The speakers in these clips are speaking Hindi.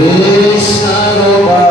Krishna Gopal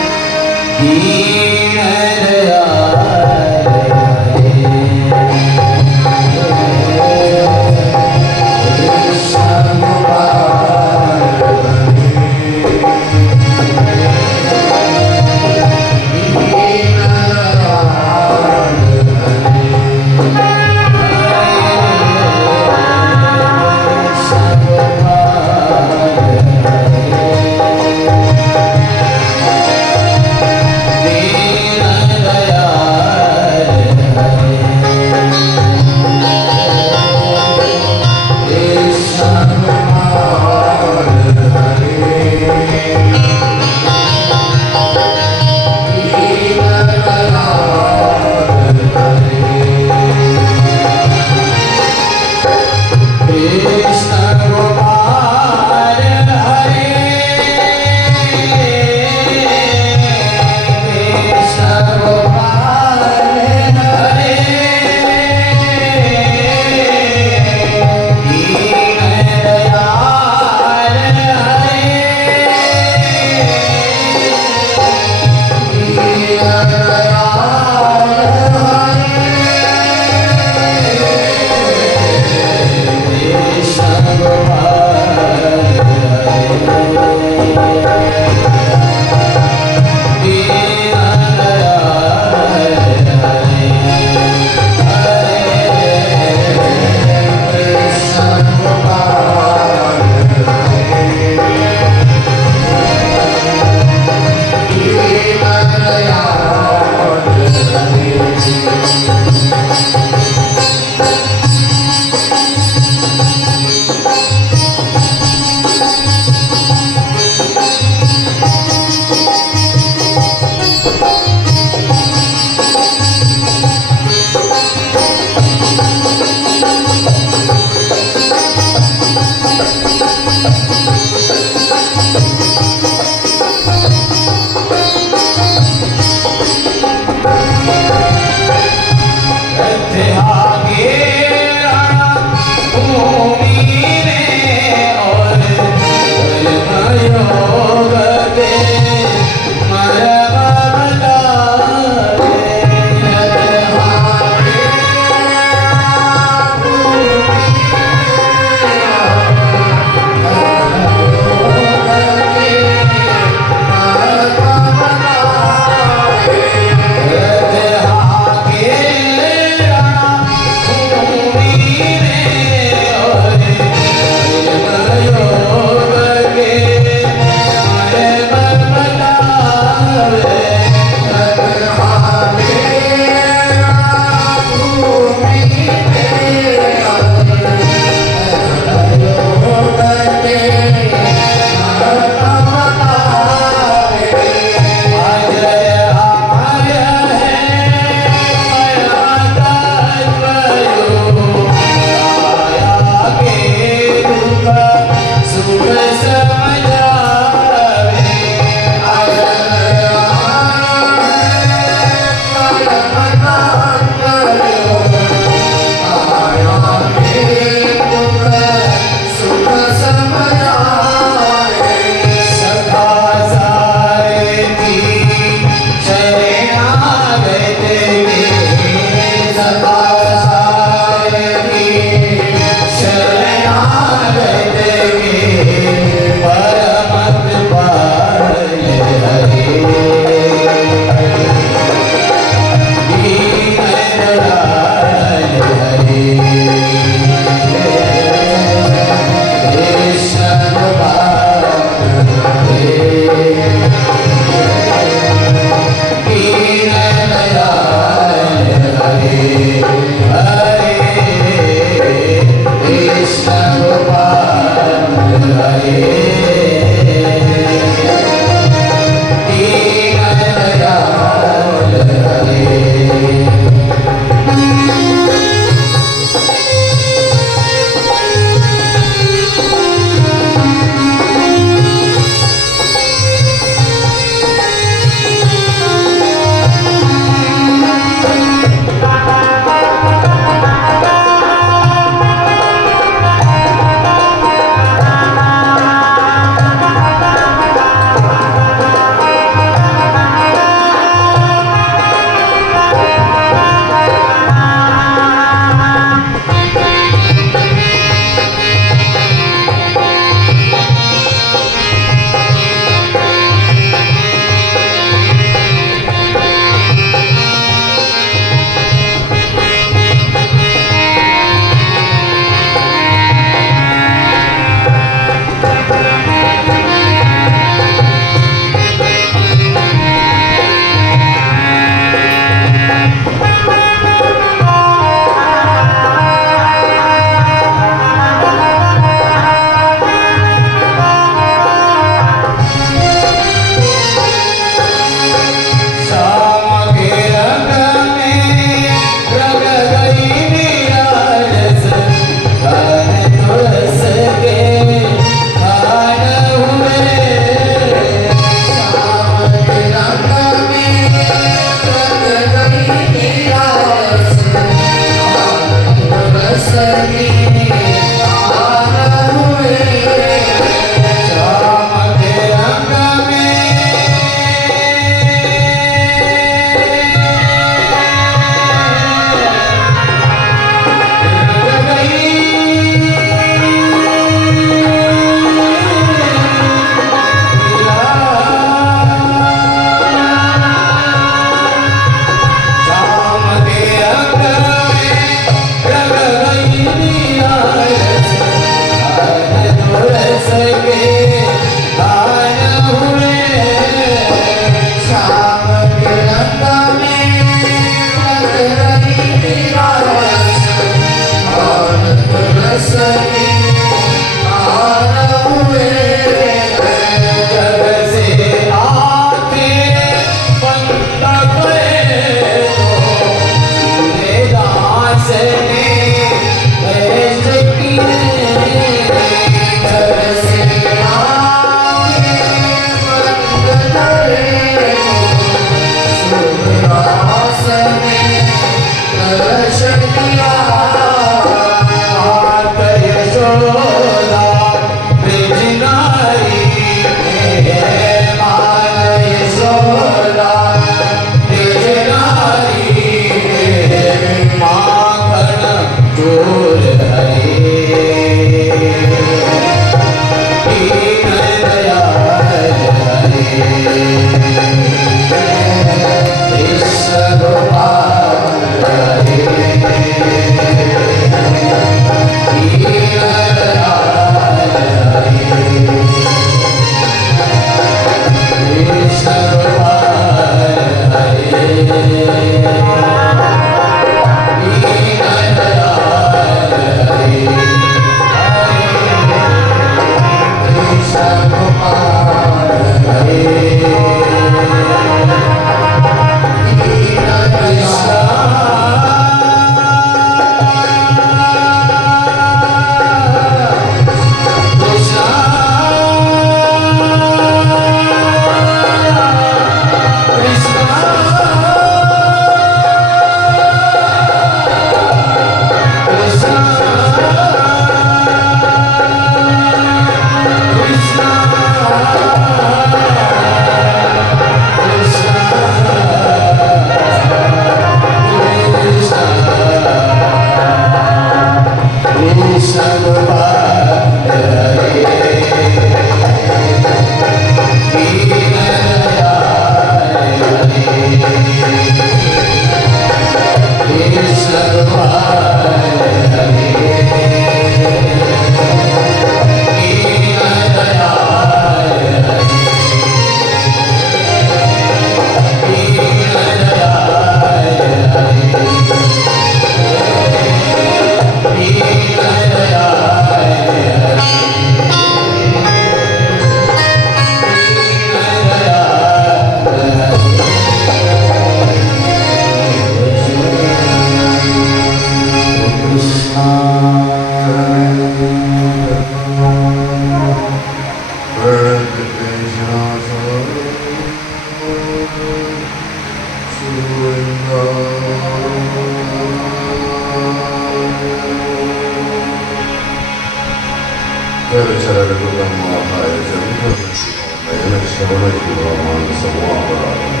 चरचरणकृतमाहाय जन्मश्रवणजीवमानसमापराधम्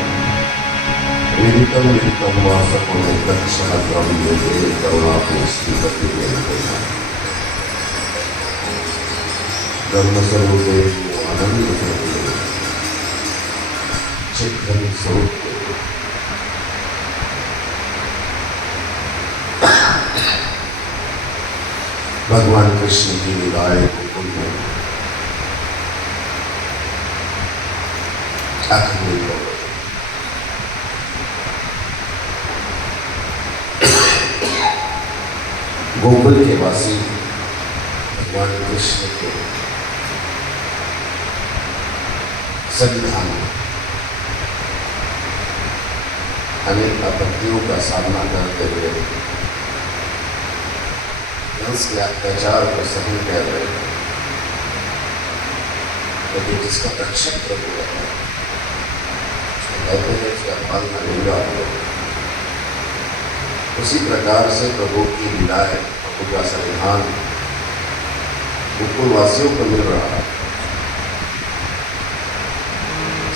विदितं विदितं वा सकुले तत्क्षणक्रम योगे करुणापूर्ति धर्मस्वरूपे आनंदस्वरूपे चित्तन स्वरूप भगवान कृष्ण की लीलाएं गोकुल में अखंड हो गई। गोकुल के वासी भगवान कृष्ण के सन्निधान में अनेक आपत्तियों का सामना करते हुए कंस के अत्याचार को सहन कर रहे हैं, लेकिन जिसका रक्षक प्रभु है उसको कहते हैं उसका फल न मिलेगा। उसी प्रकार से प्रभु की लीलाएं, प्रभु का संविधान गोकुलवासियों को मिल रहा है।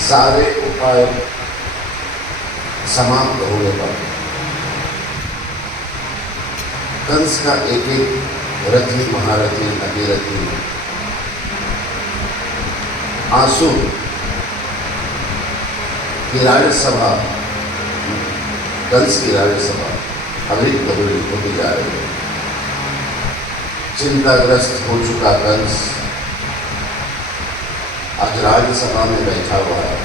सारे उपाय समाप्त होने पर कंस का एक एक रथी महारथी अतिरथी आंसू की राज्यसभा, कंस की राज्यसभा अवृत कबूली होती जा रही है। चिंताग्रस्त हो चुका कंस आज राज्यसभा में बैठा हुआ है।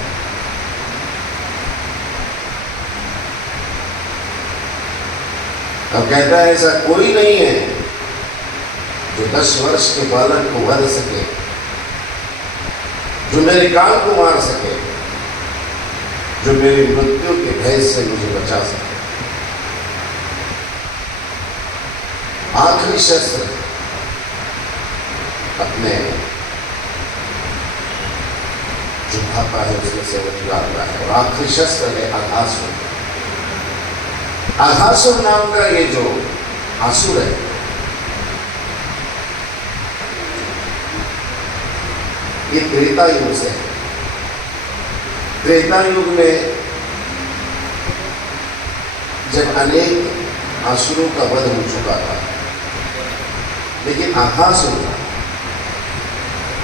अब कहता है ऐसा कोई नहीं है जो 10 वर्ष के बालक को वध सके, जो मेरे काल को मार सके, जो मेरी मृत्यु के भय से मुझे बचा सके। आखिरी शस्त्र अपने जो भापा है उसमें से वो निकालता है, और आखिरी शस्त्र है आघासुर। आघासुर नाम का ये जो आसुर है, ये त्रेता युग से है। त्रेता युग में जब अनेक आसुरों का वध हो चुका था, लेकिन आघासुर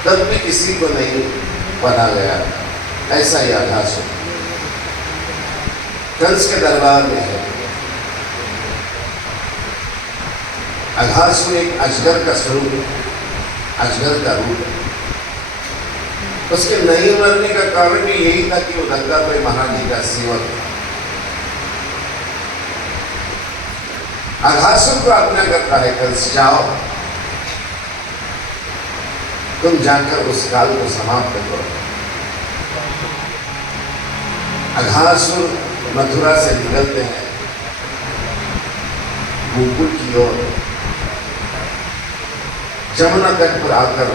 तब भी किसी को नहीं बना गया। ऐसा ही आघासुर कंस के दरबार में है। आघासुर एक अजगर का स्वरूप, अजगर का रूप है। उसके नहीं मरने का कारण भी यही था कि वो दत्तात्रेय महाराज जी का सेवक था। आघासुर को आज्ञा करता है कंस, जाओ तुम जाकर उस काल को समाप्त करो। आघासुर मथुरा से निकलते हैं गोकुल की ओर, जमुना तट पर आकर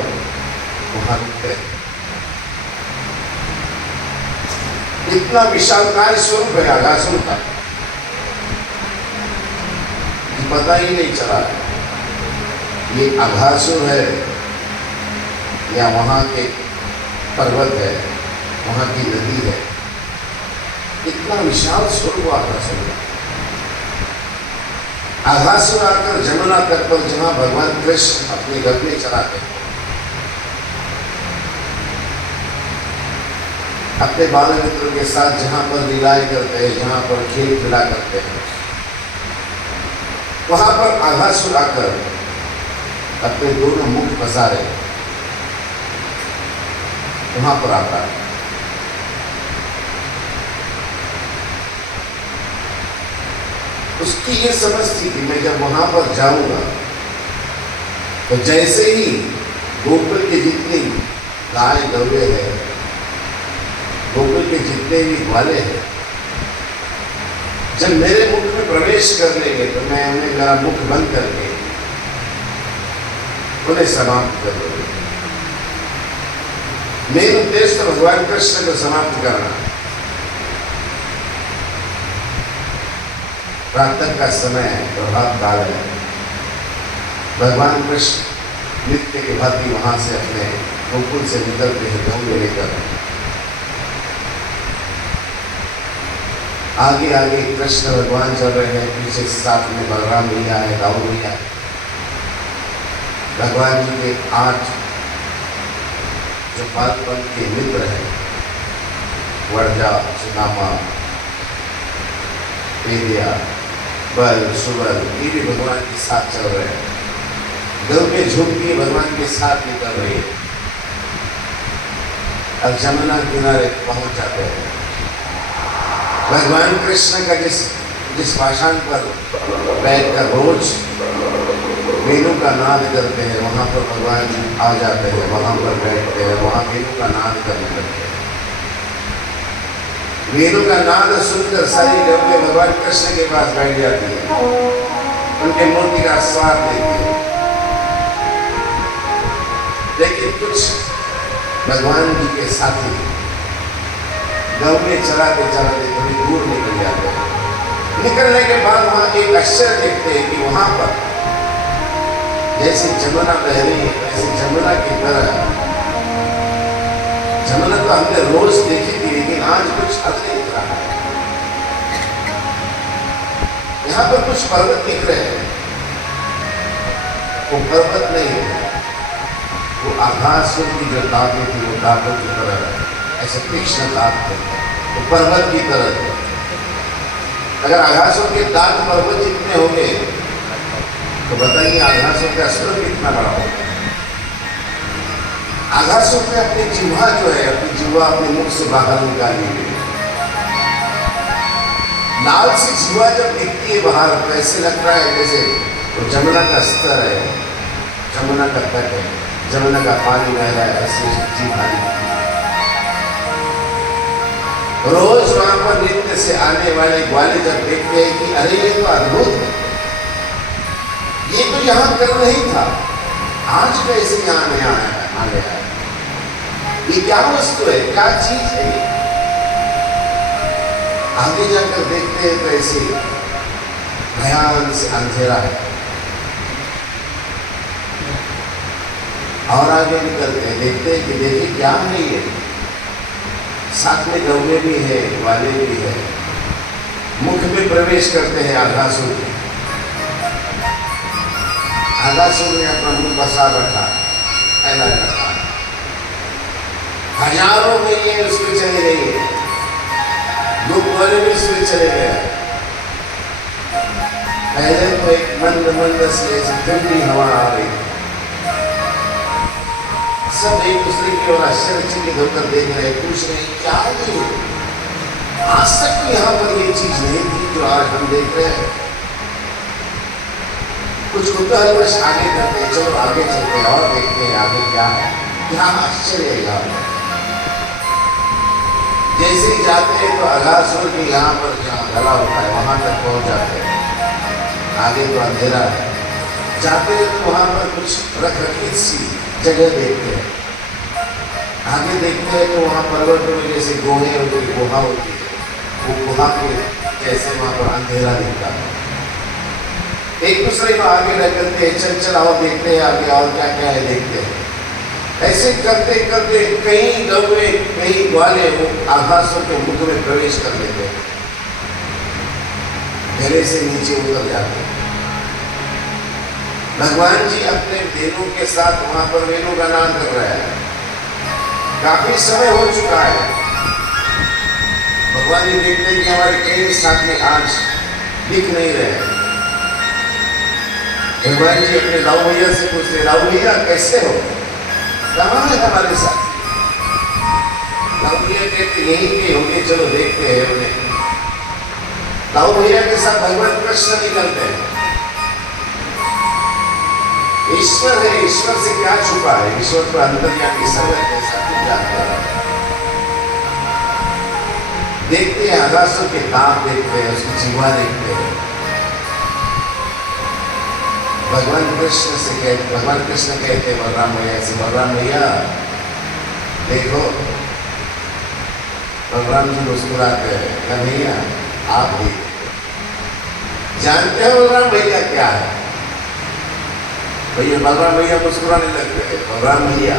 वहां रुकते हैं। इतना विशालकाय स्वरूप है आघासुर का, पता ही नहीं चला ये आघासुर है या वहां के पर्वत है, वहां की नदी है। इतना विशाल स्वरूप आघासुर है। आघासुर आकर जमुना तट पर जहां भगवान कृष्ण अपने गगने चलाते हैं, अपने बाल मित्रों के साथ जहां पर लीलाएं करते हैं, जहां पर खेल खिला करते हैं, वहां पर आघासुर आकर अपने दोनों मुख पसारे वहां पर आता है। उसकी ये समझ थी कि मैं जब वहां पर जाऊंगा तो जैसे ही गोकुल के जितनी गाय गौरे हैं, गोकुल के जितने भी ग्वाले हैं, जब मेरे मुख में प्रवेश कर लेंगे तो मैं उन्हें मेरा मुख बंद करके उन्हें समाप्त कर दूंगा। मेन उद्देश्य तो भगवान कृष्ण को समाप्त करना। प्रातः का समय है, प्रभात काल है। भगवान कृष्ण नित्य कुत्ते की भांति वहां से अपने गोकुल से निकलते हैं डोंगे लेकर। आगे आगे कृष्ण भगवान चल रहे हैं, पीछे साथ में बलराम भैया है, दाऊद भैया है। भगवान जी के 8 जो बालपन के मित्र हैं, वर्जा, सुदामा, पेदिया, बल, सुबल, ये भी भगवान के साथ चल रहे हैं। दिल में झुमकी भगवान के साथ निकल रही है। अब जमुना किनारे पहुंच जाते हैं। भगवान कृष्ण का जिस पाषाण पर बैठकर रोज वेणु का नाद करते हैं, वहां पर भगवान जी आ जाते हैं, वहां पर बैठते हैं, वहां वेणु का नाद करने लगते हैं। वेणु का नाद सुनकर सारी गौएं भगवान कृष्ण के पास बैठ जाती है, उनके मूर्ति का स्वाद लेती है। लेकिन कुछ भगवान जी के साथी गौएं चराते चराते थोड़ी दूर निकल जाते हैं। निकलने के बाद वहां एक आश्चर्य देखते हैं कि वहां पर जैसे जमुना बह रही है, वैसे जमुना की तरह, जमुना तो हमने रोज देखी थी, लेकिन आज कुछ अलग दिख रहा है। यहाँ पर कुछ पर्वत दिख रहे हैं, वो पर्वत नहीं है, वो आकाशों की जो दांतों थी, वो दांतों की तरह ऐसे तीक्ष्ण दांत थे, वो पर्वत की तरह थे। अगर आकाशों के दांत पर्वत जितने होंगे तो बताइए आकाशों का स्वर कितना बड़ा होगा। आकाशों में अपनी जिह्वा जो है, अपनी जिह्वा अपने मुख से बाहर निकाली हुई, लाल सी जिह्वा जब दिखती है बाहर, तो ऐसे लगता है जैसे वो जमुना का स्तर है, जमुना का तट है, जमुना का पानी बह रहा है, ऐसे जिह्वा दिखती है। रोज वहां पर नित्य से आने वाले ग्वाले जब देखते हैं कि अरे ये तो अद्भुत है, ये तो यहाँ कर नहीं था, आज कैसे यहाँ नया आ गया, ये क्या वस्तु है, क्या चीज है ये। आगे जाकर देखते हैं तो ऐसे भयान से अंधेरा है। और आगे निकलते हैं, देखते हैं कि देखिए क्या है ये, साथ में गौएं भी है, ग्वाले भी है। मुख में प्रवेश करते हैं आकाशों के, आकाशों में अपना मुख बसा रखा, फैला रखा। हजारों में ये उसमें चले गए, लोग ग्वाले भी उसमें चले गए। पहले तो एक मंद मंद से ठंडी हवा आ रही, सब एक दूसरे की ओर आश्चर्यचकित होकर देख रहे, पूछ रहे क्या ये, आज तक तो यहाँ पर ये चीज नहीं थी जो आज हम देख रहे हैं। कुछ कुतूहलवश आगे करते हैं, चलो आगे चलते हैं और देखते हैं आगे क्या है, क्या आश्चर्य है यहाँ पर। जैसे ही जाते हैं तो अघासुर के यहाँ पर जहाँ गला होता है वहां तक पहुंच जाते हैं। आगे तो अंधेरा है, जाते हैं तो वहां पर कुछ रखरखीत सी जगह देखते हैं। आगे देखते हैं तो वहाँ पर्वत में जैसे गोहे होती है, गुहा होती है, वो गुहा के जैसे वहाँ पर अंधेरा दिखता है। एक दूसरे को आगे ढकलते हैं, चल चल और देखते हैं आगे और क्या क्या है देखते हैं। ऐसे करते करते कई गौए कई ग्वाले वो आकाशों के मुख में प्रवेश कर लेते हैं, गले से नीचे उतर जाते हैं। भगवान जी अपने वेणु के साथ वहां पर वेणु का नाद कर रहे हैं। काफी समय हो चुका है, भगवान जी देखते हैं कि हमारे कई साथी आज दिख नहीं रहे। भगवान जी अपने लाऊ भैया से पूछते, लाऊ भैया कैसे हो, कहाँ है हमारे साथ। लाऊ भैया कहते यहीं के होंगे, चलो देखते हैं उन्हें। लाऊ भैया के साथ भगवान कृष्ण निकलते हैं। ईश्वर है, ईश्वर से क्या छुपा है, ईश्वर तो अंतर्यामी सर्वज्ञ सब कुछ जानता है। देखते हैं आकाशों के दांत, देखते हैं उसकी जिह्वा, देखते हैं। भगवान कृष्ण कहते हैं बलराम भैया से, बलराम भैया देखो। बलराम जी मुस्कुराते हैं, कन्हैया आप देखो। जानते हो बलराम भैया क्या है, भैया बलराम भैया मुस्कुराने लगते हैं। बलराम भैया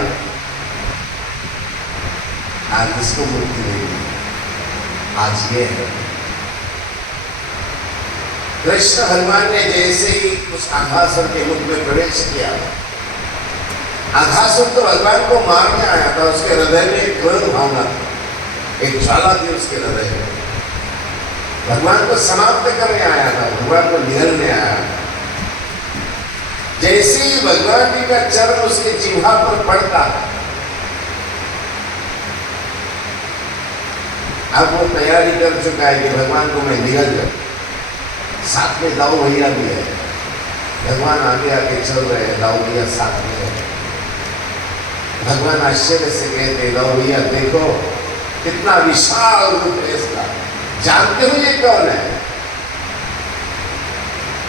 आज किसको मुक्ति देगी? आज ये है कृष्ण भगवान ने जैसे ही उस अघासुर के मुख में प्रवेश किया, अघासुर तो भगवान को मारने आया था, उसके हृदय में एक क्रोध भावना थी, एक ज्वाला थी उसके हृदय में। भगवान को समाप्त करने आया था, भगवान को निगलने आया था। जैसे ही भगवान जी का चरण उसके जिह्वा पर पड़ता, अब वो तैयारी कर चुका है कि भगवान को मैं निगल जाऊं। साथ में दाऊ भैया भी है, भगवान आगे आगे चल रहे हैं, दाऊ भैया साथ में है। भगवान आश्चर्य से कहते, दाऊ भैया देखो कितना विशाल रूप है इसका, जानते हो ये कौन है?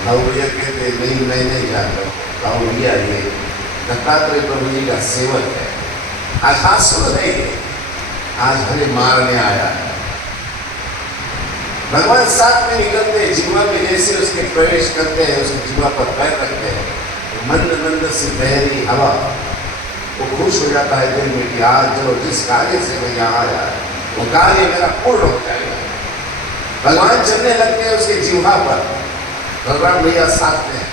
दाऊ भैया कहते नहीं, मैं नहीं जानता। दाऊ भैया ये दत्तात्रेय प्रभु जी का सेवक है, अघासुर है, आज हमें मारने आया है। भगवान साथ में निकलते हैं, जीवा में जैसे उसके प्रवेश करते हैं, उसके जीवा पर पैर रखते हैं, मंद मंद से बहरी हवा, वो खुश हो जाता है दिल में कि आज जो जिस कार्य से मैं यहाँ आया वो कार्य मेरा पूर्ण हो जाएगा। भगवान चलने लगते हैं उसके जीवा पर, बलराम भैया साथ में।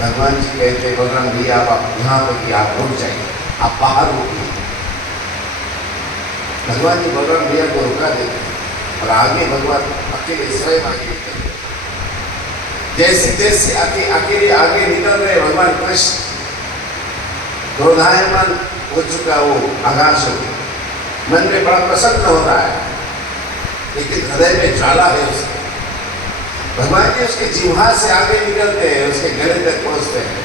भगवान जी कहते हैं बलराम भैया आप यहाँ पर कि आप रुक जाइए, आप बाहर रुकिए। भगवान जी बलराम भैया को रुका देते हैं और आगे भगवान अकेले स्वयं आगे निकलते। जैसे जैसे अकेले आगे निकल रहे भगवान कृष्ण, क्रोधायमान हो चुका वो अघासुर, मन में बड़ा प्रसन्न हो रहा है, लेकिन हृदय में ज्वाला है उसके। भगवान जी उसके जिह्वा से आगे निकलते हैं, उसके गले तक पहुंचते हैं।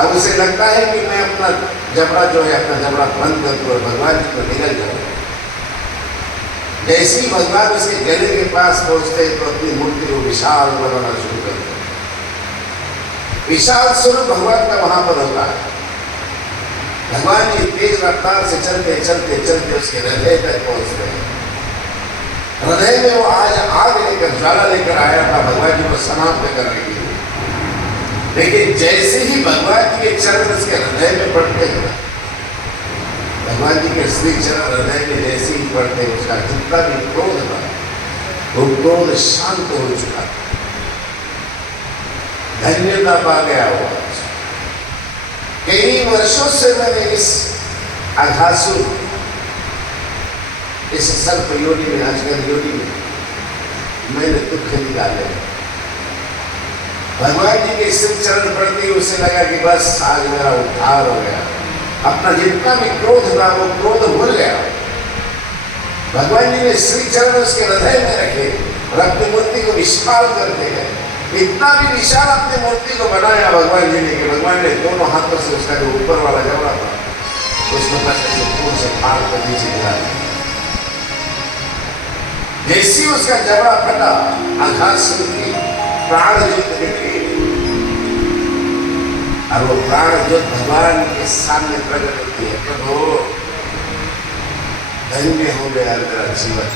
अब उसे लगता है कि मैं अपना जबड़ा जो है अपना जबड़ा बंद कर दूं और भगवान जी को निगल जाऊं। जैसे ही भगवान उसके गले के पास पहुंचते हैं तो अपनी मूर्ति को विशाल बनाना शुरू करते हैं। विशाल स्वरूप भगवान का वहां पर होता है। भगवान जी तेज रफ्तार से चलते चलते चलते उसके हृदय तक पहुंचते हैं। हृदय में वो आज आग लेकर ज्वाला लेकर आया था भगवान जी को समाप्त करने के लिए, लेकिन जैसे ही भगवान जी के चरण उसके हृदय में पड़ते हैं, भगवान जी के श्री चरण हृदय में जैसे ही पड़ते हैं, उसका जितना भी क्रोध था वो क्रोध शांत हो चुका, धन्यता पा गया वो। कई वर्षों से मैंने इस अघासुर, इस सर्प योनि में, अजगर योनि में मैंने दुख निकाले। भगवान जी के सिर चरण पड़ते ही उसे लगा कि बस आज मेरा उद्धार हो गया, अपना जितना भी क्रोध था वो क्रोध भूल गया। भगवान जी ने श्री चरण उसके हृदय में रखे और अपनी मूर्ति को विशाल करते हैं। इतना भी विशाल अपनी मूर्ति को बनाया भगवान जी ने कि भगवान ने दोनों हाथों से उसका जो ऊपर वाला जबड़ा था उसको पूर्ण से फाड़ कर नीचे गिरा दिया। जैसे उसका जबड़ा फटा, अघासुर की प्राण ज्योत निकली और वो प्राण ज्योत भगवान के सामने प्रकट होती है। प्रभु धन्य हो गया मेरा जीवन,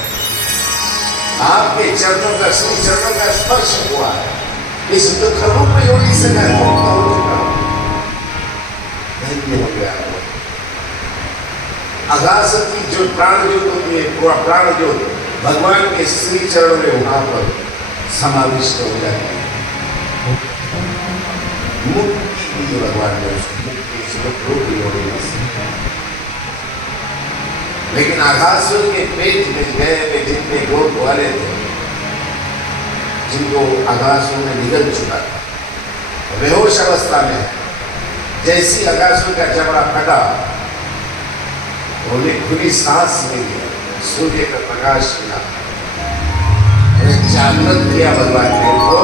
आपके चरणों का, श्री चरणों का स्पर्श हुआ है, इस दुख रूप योनि से मैं मुक्त हो चुका हूं, धन्य हो गया। अघासुर की जो प्राण ज्योत होती है, पूरा प्राण ज्योत भगवान के श्री चरण में वहां पर समाविष्ट हो जाती है। मुक्ति दी भगवान ने उसको, मुक्ति इस दुख रूप योनि से। लेकिन अघासुर के पेट में गए में जितने गोप वाले थे, जिनको अघासुर ने निगल चुका था, बेहोश अवस्था में, जैसी अघासुर का जबड़ा फटा, उन्हें खुली सांस मिली, सूर्य का प्रकाश मिला, जागृत किया भगवान ने उनको।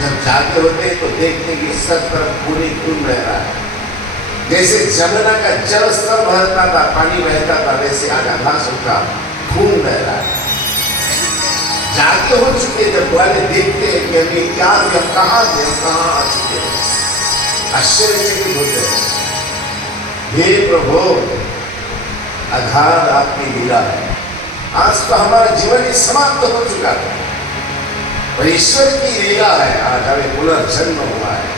जब जागे होते हैं तो देखते कि सब तरफ पूरी खून बह रहा है, जैसे जमुना का जल स्तर बहता था, पानी बहता था, वैसे आज अघासुर का खून बह रहा है। जागे हो चुके जब वाले देखते हैं कि हमें क्या थे, हम कहाँ थे, हम कहाँ आ चुके हैं, आश्चर्यचकित होते हैं। हे प्रभु, अगाध आपकी लीला है, आज तो हमारा जीवन ही समाप्त हो चुका था, और ईश्वर की लीला है। आज हमें पुनर्जन्म हुआ है,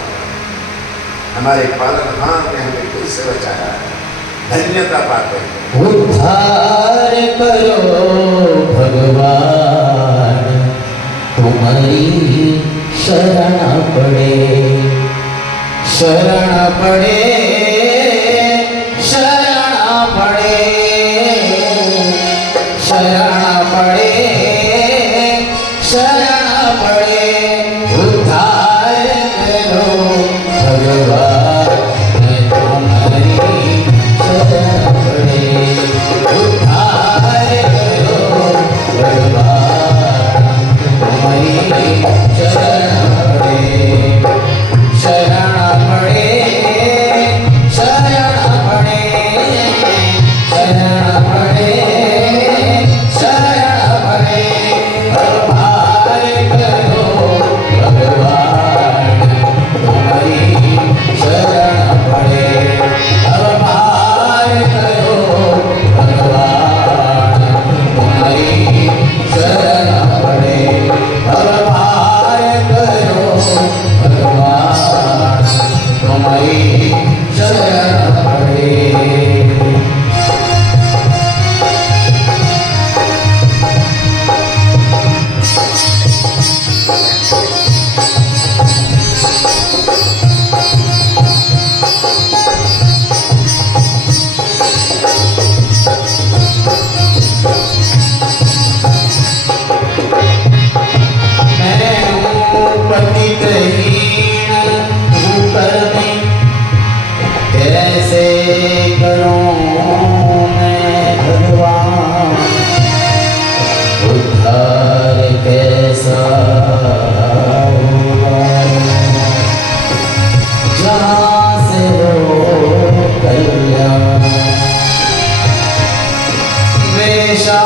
हमारे पालनहार ने हमें फिर से बचाया है, धन्यता पाते हैं। उद्धार करो भगवान, तुम्हारी शरण पड़े, शरण पड़े, शरण पड़े, शरण पड़े, शरण पड़े। उद्धार करो भगवान, तुम्हारी शरण पड़े, उद्धार करो भगवान, तुम्हारी शरण पड़े, शरण पड़े, शरण पड़े, शरण पड़े, शरण पड़े। उद्धार करो भगवान, तुम्हारी शरण पड़े, उद्धार करो भगवान, तुम्हारी शरण पड़े, उद्धार करो भगवान, तुम्हारी शरण पड़े। मैं हूँ पतितहीन हूँ कर्मी, कैसे करूँ मैं भगवान, उद्धार कैसा होगा जहाँ से हो कल्याण। वेशा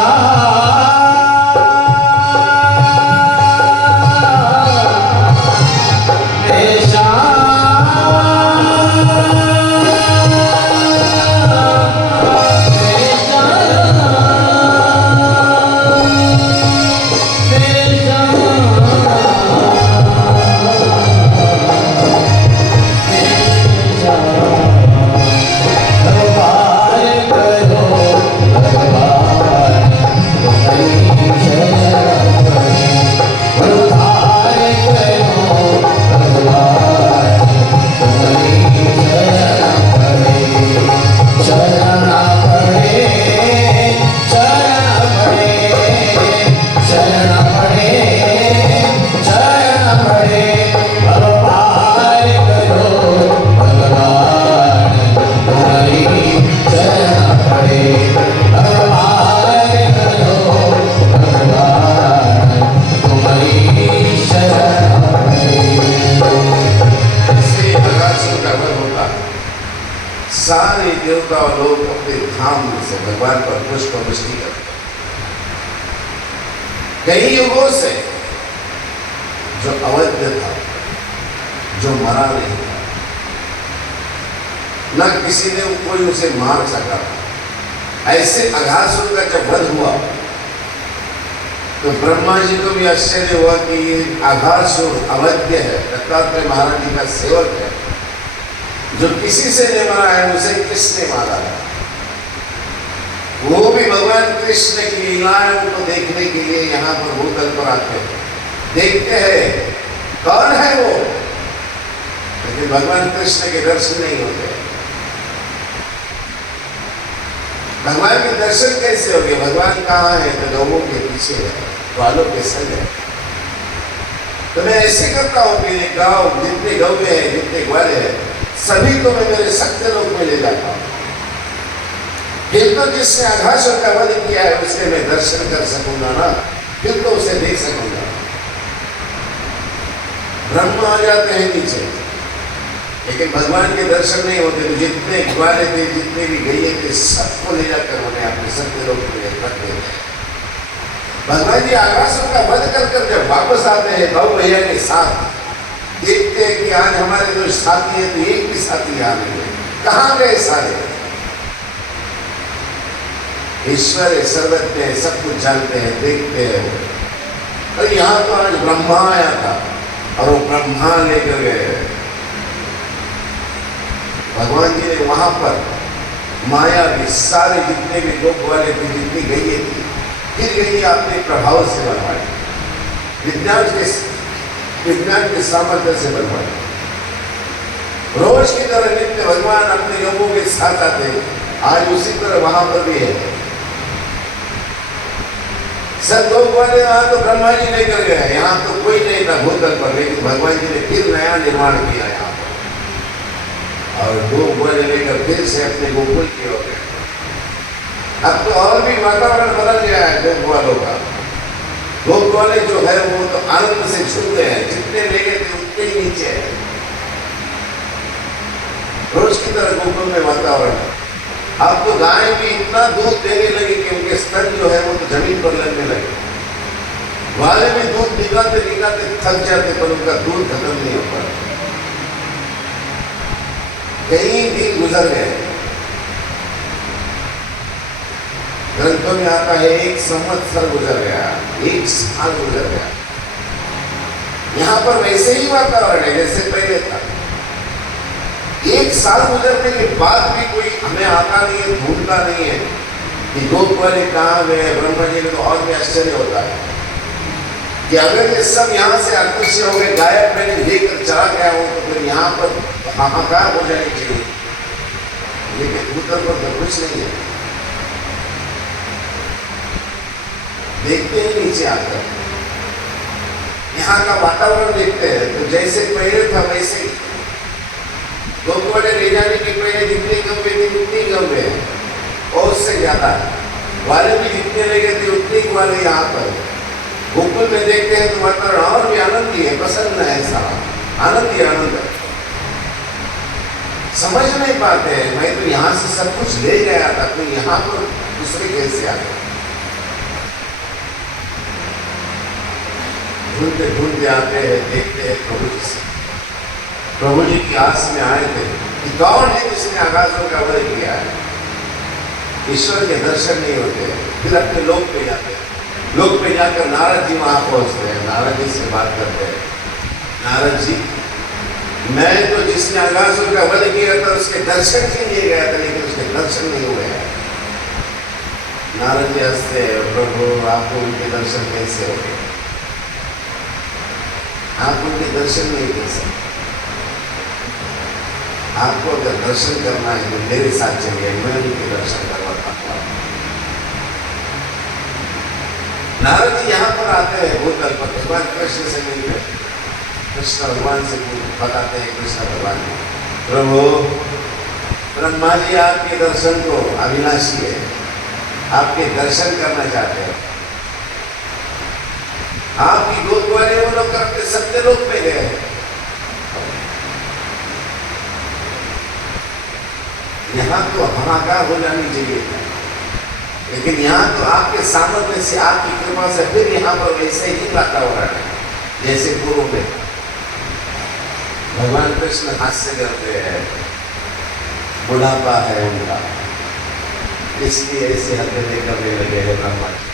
सारे देवता और लोग अपने धाम से भगवान पर पुष्प वृष्टि करते हैं। कई युगों से जो अवैध था, जो मरा नहीं था, न किसी ने कोई उसे मार सका था, ऐसे अघासुर का जब वध हुआ तो ब्रह्मा जी को भी आश्चर्य हुआ कि ये अघासुर अवैध है, दत्तात्रेय महाराज जी का सेवक है, जो किसी से नहीं मरा है, उसे किसने मारा है? वो भी भगवान कृष्ण की लीलाओं को देखने के लिए यहाँ पर भूतल पर आते हैं, देखते हैं कौन है वो, लेकिन भगवान कृष्ण के दर्शन नहीं होते। भगवान के दर्शन कैसे हो गए? भगवान कहाँ है? तो लोगों के पीछे है, ग्वालों के संग है। तो मैं ऐसे करता हूँ कि गाँव जितने गौवे हैं, जितने ग्वाले हैं, सभी को मैं मेरे सत्य लोक में ले जाता हूँ। फिर तो जिसने अघासुर का वध किया है उसके मैं दर्शन कर सकूंगा ना, फिर तो उसे देख सकूंगा। ब्रह्म आ जाते हैं नीचे, लेकिन भगवान के दर्शन नहीं होते। तो जितने ग्वाले थे, जितने भी गैये थे, सबको ले जाकर उन्हें अपने सत्य लोक में रख देते हैं। भगवान जी अघासुर का वध कर कर जब वापस आते हैं गौ भैया के साथ, देखते हैं कि आज हमारे जो साथी है तो एक भी साथी आ नहीं है, कहाँ गए सारे? ईश्वर है, सर्वज्ञ है, सब कुछ जानते हैं, देखते हैं। अरे यहाँ तो आज ब्रह्मा आया था और वो ब्रह्मा लेकर गए। भगवान जी ने वहां पर माया भी सारे जितने भी लोग वाले थे, जितनी गई थी, फिर गई अपने प्रभाव से बनवाई, विज्ञान के सामर्थ्य से बनवाई। रोज की तरह नित्य भगवान अपने योगों के साथ आते, आज उसी तरह वहां पर भी है। सब लोग वाले यहाँ तो ब्रह्मा जी लेकर गए, यहाँ तो कोई नहीं था भूतल पर, लेकिन भगवान जी ने फिर नया निर्माण किया यहाँ पर, और लोग वाले लेकर फिर से अपने गोकुल की ओर गए। अब तो और भी वातावरण बदल गया है गोप वालों का। गोप वाले जो है वो तो आनंद से छू गए हैं, जितने ले गए थे उतने ही नीचे है। रोज की तरह गोकुल में वातावरण है। अब तो गाय भी इतना दूध देने लगी कि उनके स्तन जो है वो तो जमीन पर लगने लगे। वाले भी दूध निकालते निकालते थक जाते, पर उनका दूध खत्म नहीं हो पाता। कई दिन गुजर गए। ग्रंथों में आता है 1 संवत्सर गुजर गया, 1 साल गुजर गया। यहाँ पर वैसे ही वातावरण है जैसे पहले था। 1 साल गुजरने के बाद भी कोई हमें आता नहीं है, ढूंढता नहीं है कि गोप वाले कहाँ गए। ब्रह्मा जी ने तो और भी आश्चर्य होता है कि अगर ये सब यहाँ से अदृश्य हो गए, गायब मैंने लेकर चला गया हूँ, तो फिर यहाँ पर हाहाकार हो जानी चाहिए, लेकिन भूतल पर तो कुछ नहीं है। देखते ही नीचे आकर यहाँ का वातावरण देखते हैं तो जैसे पहले था वैसे ही। गोप वाले ले जाने के पहले जितने गंभे थे उतने गंभे हैं, और उससे ज्यादा वाले भी जितने ले गए थे उतने वाले यहाँ पर गोकुल में देखते हैं तो वातावरण और भी आनंदी है, प्रसन्न है, सारा आनंद ही आनंद है। समझ नहीं पाते हैं, मैं तो यहाँ से सब कुछ ले गया था, तो यहाँ पर दूसरे कैसे आ गए। ढूंढते ढूंढते आते हैं, देखते हैं प्रभु जी से। प्रभु जी की आस में आए थे कि कौन है जिसने आकाशों का वध किया है। ईश्वर के दर्शन नहीं होते, फिर अपने लोक पे जाते हैं। लोक पे जाकर नारद जी वहां पहुंचते हैं, नारद जी से बात करते हैं। नारद जी, मैं तो जिसने आकाशों का वध किया था उसके दर्शन के लिए गया था, लेकिन उसके दर्शन नहीं हुए हैं। नारद जी हंसते हैं, प्रभु आपको उनके दर्शन कैसे हो गए? आप उनके दर्शन नहीं कर सकते। आपको अगर दर्शन करना है तो मेरे साथ चलिए, मैं उनके दर्शन करवाता हूँ। नारद जी यहाँ पर आते हैं भूतल पर, भगवान कृष्ण से मिलते हैं। कृष्ण भगवान से बताते हैं, कृष्ण भगवान प्रभु ब्रह्मा जी आपके दर्शन को अविनाशी है, आपके दर्शन करना चाहते हैं। आपकी गोद वाले वो लोग करते सत्य लोक में गए। यहाँ तो हाहाकार हो जानी चाहिए था, लेकिन यहाँ तो आपके सामर्थ्य से, आपकी कृपा से फिर यहाँ पर वैसे ही वातावरण है जैसे पूर्व में। भगवान कृष्ण हास्य करते हैं, बुढ़ापा है उनका, इसलिए ऐसी हरकतें करने लगे हैं ब्रह्मा जी।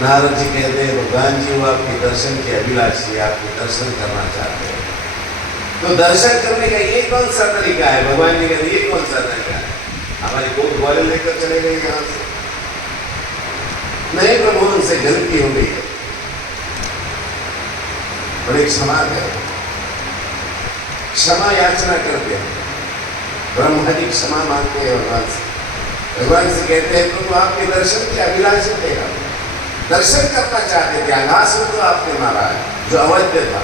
नारद जी कहते हैं भगवान जी वो आपके दर्शन के अभिलाषी, आपके दर्शन करना चाहते हैं। तो दर्शन करने का ये कौन सा तरीका है? भगवान जी कहते ये कौन सा तरीका है? हमारी गोद वाले लेकर चले गए यहाँ से। नहीं प्रभु, उनसे गलती हो गई है, बड़ी क्षमा करें। क्षमा याचना करते हैं, ब्रह्मा जी क्षमा मांगते हैं भगवान से। भगवान से कहते हैं प्रभु आपके दर्शन के अभिलाषी थे, हम दर्शन करना चाहते थे। आकाश में तो आपने मारा है जो अवैध था,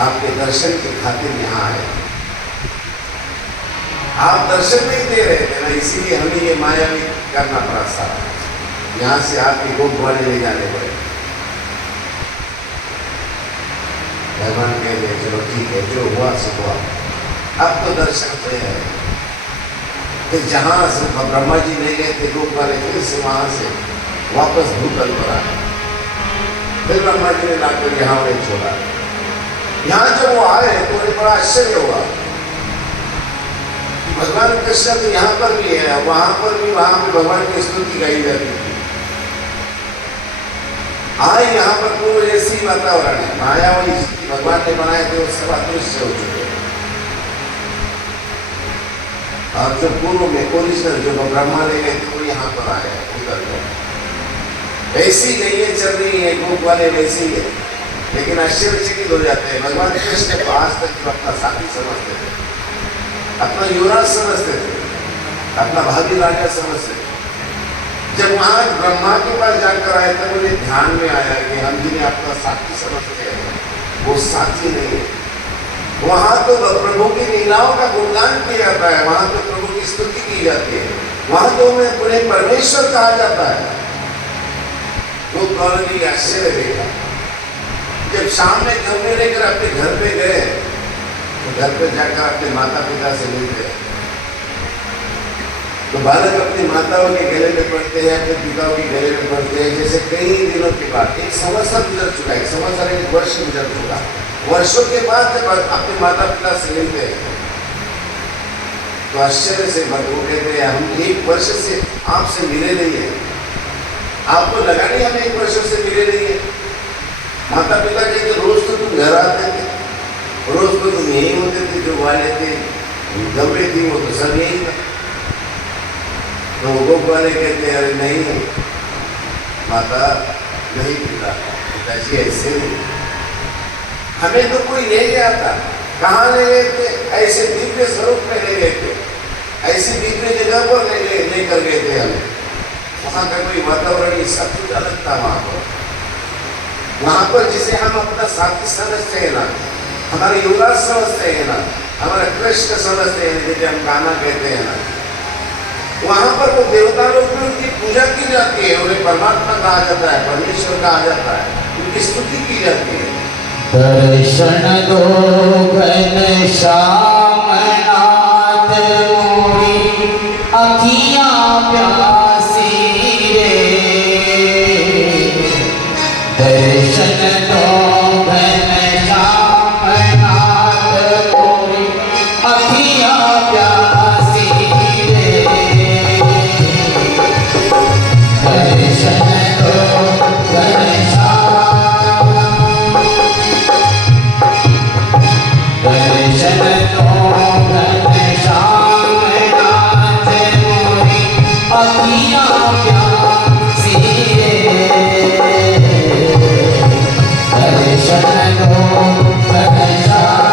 आपके दर्शन के खातिर यहाँ आए। आप दर्शन नहीं दे रहे थे ना, इसीलिए हमें ये माया में करना पड़ा सारा। यहाँ से आपके गोद वाले ले जाने पड़े। भगवान कह रहे चलो ठीक है, जो हुआ सो हुआ, अब तो दर्शन हुए हैं। फिर जहाँ से ब्रह्मा जी ले गए थे गोद वाले, फिर से वहां से वापस भूतल पर आए। फिर ब्रह्मा जी ने लाकर यहाँ में छोड़ा। यहाँ जब वो आए तो उन्हें बड़ा आश्चर्य हुआ, भगवान कृष्ण तो यहाँ पर भी है, वहां पर भी, वहां पे भगवान की स्तुति गाई जाती थी। आज यहाँ पर पूर्व ऐसी वातावरण है, माया वही भगवान ने बनाए थे वो सब अदृश्य हो चुके हैं। और जो पूर्व में ओरिजिनल जो ब्रह्मा ले गए थे वो यहाँ पर आए, उतर गए। ऐसी गैये चल रही है गोप वाले, वैसी है, लेकिन आश्चर्यचकित हो जाते हैं। भगवान कृष्ण को आज तक जो अपना साथी समझते थे, अपना युवराज समझते थे, अपना भावी राजा समझते थे। जब वहां ब्रह्मा के पास जाकर आए तब उन्हें ध्यान में आया कि हम जिन्हें अपना साथी समझते हैं वो साथी नहीं है। वहां तो प्रभु की लीलाओं का गुणगान किया जाता है, वहां तो प्रभु की स्तुति की जाती है, वहां तो उन्हें परमेश्वर कहा जाता है। वो कौरवी आश्चर्य देखा। जब शाम में कमरे लेकर अपने घर पे गए तो घर पे जाकर अपने माता पिता से मिलते हैं, तो बालक अपनी माताओं के गले में पड़ते हैं, अपने पिताओं के गले में पड़ते हैं। जैसे कई दिनों के बाद, एक संवत्सर गुजर चुका है, एक संवत्सर एक वर्ष गुजर चुका, वर्षों के बाद जब अपने माता पिता से मिलते हैं तो आश्चर्य से वो कहते हैं हम एक वर्ष से आपसे मिले नहीं है, आपको लगा नहीं हम एक वर्ष से मिले नहीं है। माता पिता कहते रोज तो तुम घर आते थे, रोज तो तुम यही होते थे, जो वाले थे गमले थी वो तो सब यही था। तो गोप वाले कहते अरे नहीं माता, नहीं पिताजी ऐसे नहीं, हमें तो कोई ले गया था। कहाँ ले गए थे? ऐसे दिव्य स्वरूप में ले गए थे, ऐसी दिव्य जगह पर लेकर गए थे हमें। वहाँ का कोई वातावरण सब कुछ अलग था। वहाँ पर जिसे हम अपना साथी समझते हैं ना, हमारे युवराज समझते हैं ना, हमारा कृष्ण समझते हैं, जैसे हम गाना कहते हैं ना, वहाँ पर वो देवता लोग भी उनकी पूजा की जाती है, उन्हें परमात्मा कहा जाता है, परमेश्वर कहा जाता है, उनकी स्तुति की जाती है। दर्शन दो घनश्याम नाथ मोरी अखियाँ प्यासी रे, दर्शन दो घनश्याम नाथ मोरी अखियाँ प्यासी रे, दर्शन दो घनश्याम, दर्शन दो घनश्याम नाथ मोरी अखियाँ प्यासी रे, दर्शन दो घनश्याम।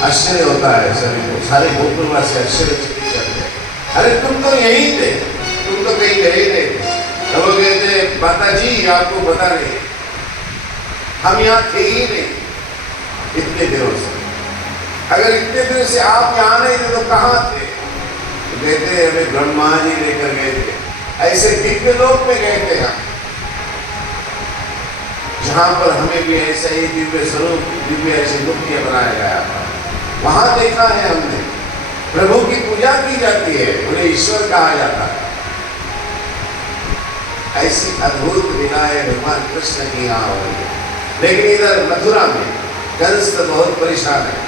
आश्चर्य होता है सभी को, सारे गोकुलवासी आश्चर्यचकित करते हैं। अरे तुम तो यही थे, तुम तो कहीं गए थे। तो वो कहते माता जी आपको पता नहीं, हम यहाँ थे ही नहीं इतने दिनों से। अगर इतने दिनों से आप यहाँ नहीं थे तो कहाँ थे? तो कहते हमें ब्रह्मा जी लेकर गए थे, ऐसे दिव्य लोक में गए थे हम, जहाँ पर हमें भी ऐसा ही दिव्य स्वरूप, दिव्य ऐसी मूर्तियां बनाया गया था। वहां देखा है हमने, प्रभु की पूजा की जाती है, उन्हें ईश्वर कहा जाता है। ऐसी अद्भुत लीलाएं भगवान कृष्ण की यहाँ हो रही है। लेकिन इधर मथुरा में कंस तो बहुत परेशान है।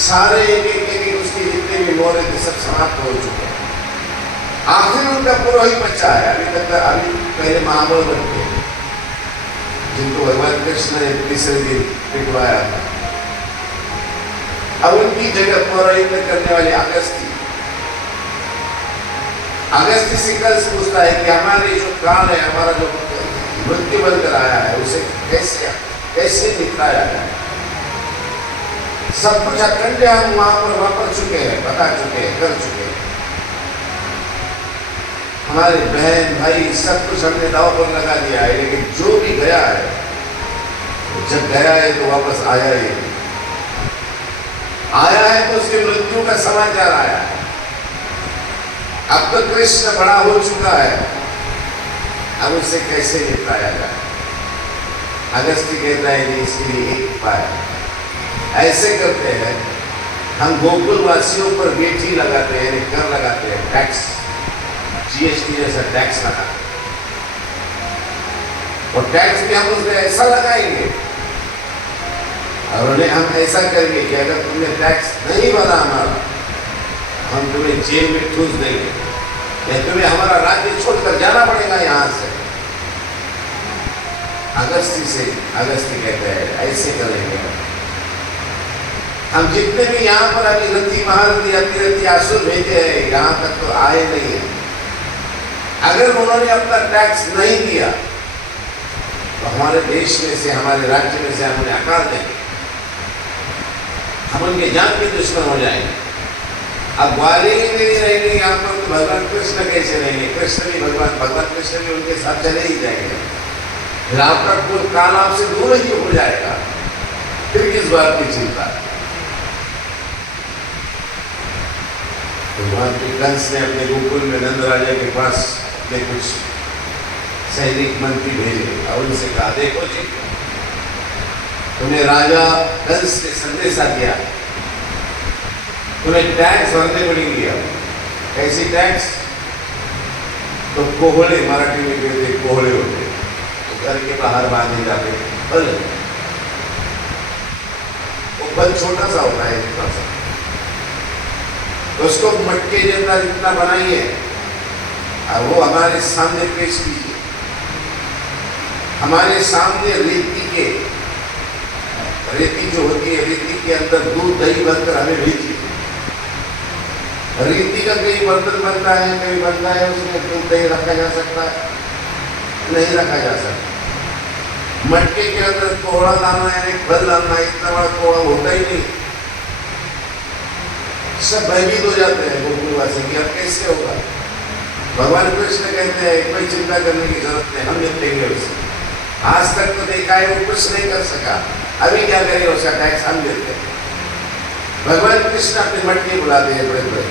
सारे एक उसके जितने भी मोरे थे सब समाप्त हो चुके हैं। आखिर उनका पुरोहित बच्चा है, अभी पहले महाबल बन के, जिनको भगवान कृष्ण ने तीसरे दिन पिटवाया था। अब उनकी जगह पौरोहित करने वाले अगस्त्य से कंस पूछता है कि हमारे जो काल है, हमारा जो मृत्यु बनकर आया है, उसे कैसे निपटाया जाए। सब कुछ अखंड हम वहां पर वापर चुके हैं, बता चुके हैं, कर चुके हैं। हमारे बहन भाई सब कुछ हमने दाव पर लगा दिया है, लेकिन जो भी गया है, जब गया है तो वापस आया ही नहीं। आया है तो उसकी मृत्यु का समाचार आया है। अब तो कृष्ण बड़ा हो चुका है, अब उसे कैसे निपटाया जाए। अगस्त्य कहता है कि इसके लिए एक उपाय ऐसे करते हैं, हम गोकुल वासियों पर वेठी लगाते हैं, कर लगाते हैं, टैक्स, जीएसटी जैसा टैक्स लगाते हैं। और टैक्स भी हम उसमें ऐसा लगाएंगे और उन्हें हम ऐसा करेंगे कि अगर तुमने टैक्स नहीं भरा हमारा, हम तुम्हें जेल में ठूस देंगे या तुम्हें हमारा राज्य छोड़कर जाना पड़ेगा यहां से। अगस्त्य कहते हैं ऐसे करेंगे। हम जितने भी यहाँ पर अभी रथी महारथी अतिरथी आसुर भेजे हैं, यहाँ तक तो आए नहीं है। अगर उन्होंने अपना टैक्स नहीं दिया तो हमारे देश में से, हमारे राज्य में से हम उन्हें हटा देंगे, हम उनके जान के दुश्मन हो जाएंगे। अब ग्वाले ही नहीं रहेंगे यहाँ पर, तो भगवान कृष्ण कैसे रहेंगे। कृष्ण भी भगवान कृष्ण भी उनके साथ चले ही जाएंगे। फिर आपका कुल काल आपसे दूर ही हो जाएगा, फिर किस बात की चिंता। भगवान के कंस ने अपने गोकुल में नंद राजा के पास अपने कुछ सैनिक मंत्री भेजे और उनसे कहा, देखो जी, तुम्हें राजा कंस ने संदेशा दिया, तुम्हें टैक्स भरने पड़ेंगे। कैसी टैक्स? तो कोहले, मराठी में कहते कोहले होते, तो घर के बाहर बांधे जाते बल। वो बल छोटा सा होता है, इतना सा, उसको मटके जितना बनाइए और वो हमारे सामने पेश कीजिए। हमारे सामने रेती जो होती है, रेती के अंदर दूध दही भरकर हमें भेजिए। रेती का कई बर्तन बनता है, कई बनता है, उसमें दूध दही रखा जा सकता है, नहीं रखा जा सकता। मटके के अंदर कोहड़ा डालना है, एक फल डालना है, इतना बड़ा कोहड़ा होता ही नहीं। सब भयभीत हो जाते हैं गोकुलवासी की, अब कैसे होगा। भगवान कृष्ण कहते हैं कोई चिंता करने की जरूरत नहीं, हम निपटेंगे उससे। आज तक तो देखा है वो कुछ नहीं कर सका, अभी क्या करें, उसका टैक्स हम देते हैं। भगवान कृष्ण अपने मटके बुलाते हैं बड़े बड़े,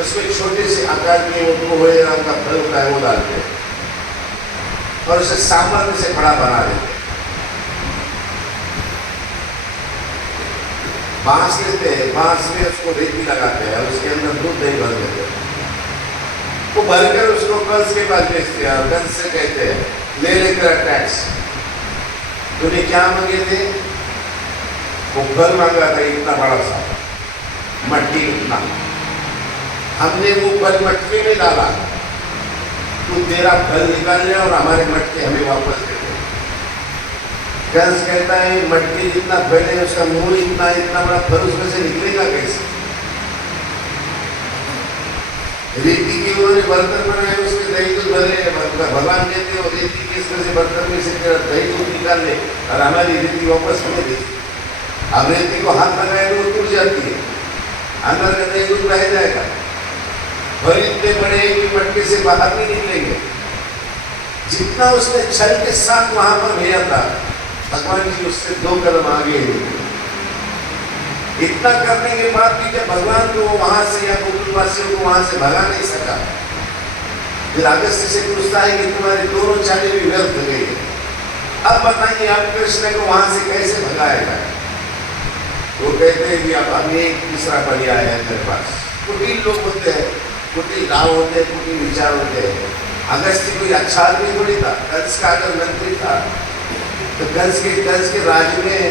उसमें छोटे से आकार के वो कोहड़े रंग का फल होता है, वो डालते हैं और उसे सामर्थ्य से बड़ा बना देते हैं। बांस लेते हैं, बांस में उसको रेती लगाते हैं और उसके अंदर दूध दही भर देते हैं। वो भरकर उसको कंस के पास बेचते हैं और कंस से कहते हैं, ले लेकर टैक्स। तूने क्या मांगे थे? वो फल मांगा था, इतना बड़ा सा, मटकी इतना। हमने वो फल मटके में डाला, तू तेरा फल निकाल ले और हमारे मटके हमें वापस दे। कंस कहता है मटके जितना फल है, उसका मुंह इतना बड़ा फल उसमें से निकलेगा कैसे? रेती के उन्होंने बर्तन बनाए, उसमें दही दूध भरे। भगवान कहते हो रेती के इसमें से बर्तन में से तेरा दही दूध निकाल ले और हमारी रेती वापस हमें दे। अब रेती को हाथ लगाए तो वो टूट जाती है, अंदर का दही दूध बह जाएगा और इतने बड़े कि मटके से बाहर नहीं निकलेंगे। जितना उसने छल के साथ वहां पर भेजा था, भगवान जी उससे 2 कदम आगे हैं। इतना करने के बाद भी जब भगवान को वहां से या गोकुलवासियों को वहां से भगा नहीं सका, फिर अगस्त्य से पूछता है कि तुम्हारी दोनों चालें भी व्यर्थ गई। अब बताइए आप कृष्ण को वहां से कैसे भगाएगा? वो कहते हैं कि अब अभी एक तीसरा पर्याय है मेरे पास। कुटिल लोग होते हैं, कुटिल गाँव होते हैं, कुटिल विचार होते हैं। अगस्त्य कोई अच्छा आदमी थोड़ी था, कंस का अगर मंत्री था तो कंस के राज में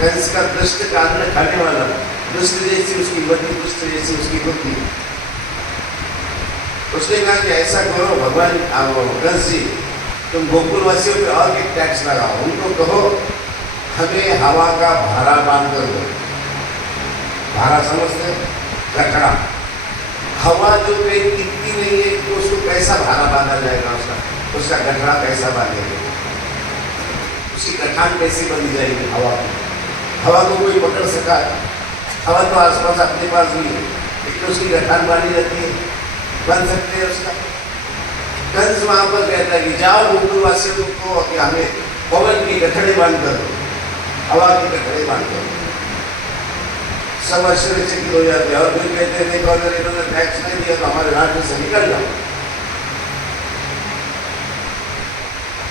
कंस का दुष्ट का अन्न खाने वाला, दुष्ट जैसी उसकी मति, दुष्ट जैसी उसकी बुद्धि। उसने कहा कि ऐसा करो भगवान कंस जी, तुम गोकुल वासियों पे और एक टैक्स लगाओ, उनको कहो हमें हवा का भारा बांध कर दो। भारा समझते, गठड़ा। हवा जो कहीं टिकती नहीं है तो उसको कैसा भारा बांधा जाएगा, उसका गठड़ा कैसा बांधेगा, उसकी गठान कैसी बंधी जाएगी हवा की। हवा को कोई पकड़ सका? हवा तो आसपास अपने पास भी है, लेकिन उसकी गठान बांधी रहती है, बन सकते हैं उसका। कंस वहां पर कहता है कि जाओ गोकुलवासियों को कि हमें पवन की गठड़े बांध कर दो, हवा की गठड़े बांध कर दो। सब आश्चर्यचकित हो जाते हैं और फिर कहते हैं देखो अगर इन्होंने टैक्स नहीं दिया तो हमारे राज्य से निकल जाओ।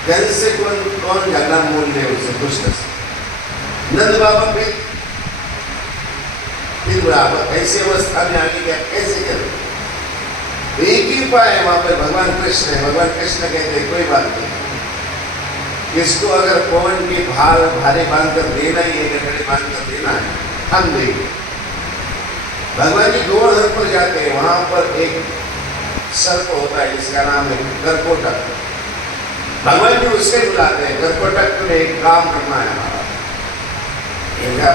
कंस से कौन झगड़ा मोल ले, उससे दुष्ट से। नंद बाबा फिर ऐसी अवस्था में आगे क्या कैसे करें? एक ही उपाय है वहां पर, भगवान कृष्ण है। भगवान कृष्ण कहते हैं कोई बात नहीं, इसको अगर पवन के भारे बांध कर देना ही है, गठड़े बांध कर देना है, हम देंगे। भगवान जी गोवर्धन पर जाते हैं, वहां पर एक सर्प होता है जिसका नाम है कर्कोटक। भगवान जी उससे बुलाते हैं, कर्कोटक तुम्हें एक काम करना है हमारा।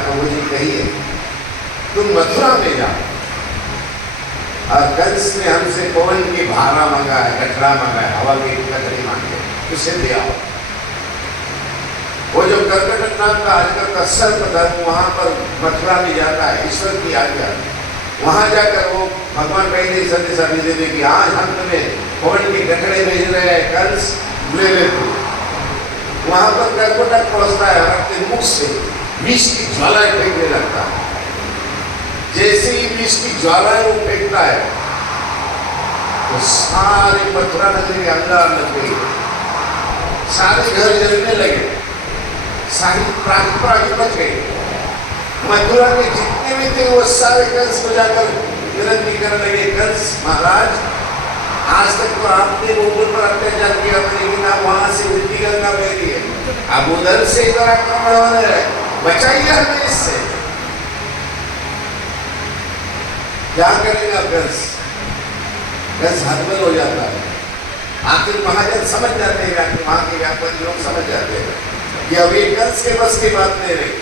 प्रभु जी कहिए, तुम मथुरा में जाओ और कंस ने हमसे पवन की भारा मांगा है, गठड़ा मांगा है, हवा की गठड़ी मांगे, उसे ले आओ। वो जो कर्कटक नाम का आजकल का सर्प था वहां पर मथुरा में जाता है, ईश्वर की आज्ञा। वहां जाकर वो भगवान पहले ही संदेशा दे देते कि आज हम तुम्हें पवन के गठड़े भेज रहे हैं, कंस ले ले। वहां पर कर्कटक पहुंचता है और अपने मुख से विष की ज्वालाएं फेंकने लगता है। जैसे ही विष की ज्वालाएं वो फेंकता है तो सारे मथुरा नगरी के अंगार लग गई, सारे घर जलने लगे, सारी प्राणी बच गए। मथुरा के जितने भी थे वो सारे कंस को जाकर विनती करने लगे, कंस महाराज आज तक तो आपने गोकुल पर अत्याचार किया था, लेकिन आप वहां से उल्टी गंगा बह रही है, अब उधर से इधर आक्रमण होने रहे, बचाइए हमें इससे। क्या करेगा कंस? कंस हतबल हो जाता है। आखिर महाजन समझ जाते हैं, वहां के व्यापारी लोग समझ जाते हैं कि अब ये कंस के बस की बात नहीं रही।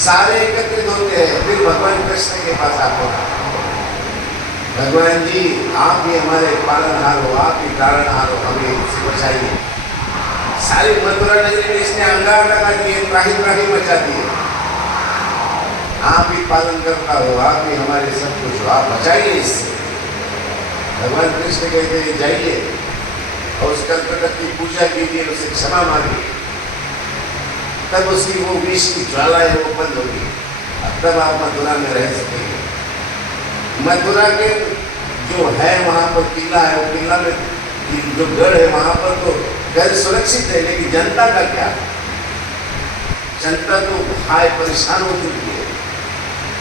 सारे एकत्रित होते हैं, फिर भगवान कृष्ण के पास आते हैं, भगवान जी आप ही हमारे पालनहार हो, आप ही तारणहार हो, हमें इससे बचाइए। सारी मथुरा नगरी में इसने अंगार लगा दिए, त्राही त्राही मचा दिए। आप ही पालन करता हो, आप ही हमारे सब कुछ हो, आप बचाइए इससे। भगवान कृष्ण कहते हैं जाइए और उस कर्कटक की पूजा कीजिए, उसे क्षमा मांगिए, तब उसकी वो विष की ज्वाला है वो बंद होगी, तब आप मथुरा में रह सकेंगे। मथुरा के जो है वहां पर किला है, वो किला में जो गढ़ है वहां पर तो घर सुरक्षित है, लेकिन जनता का क्या? जनता तो हाय परेशान हो चुकी है।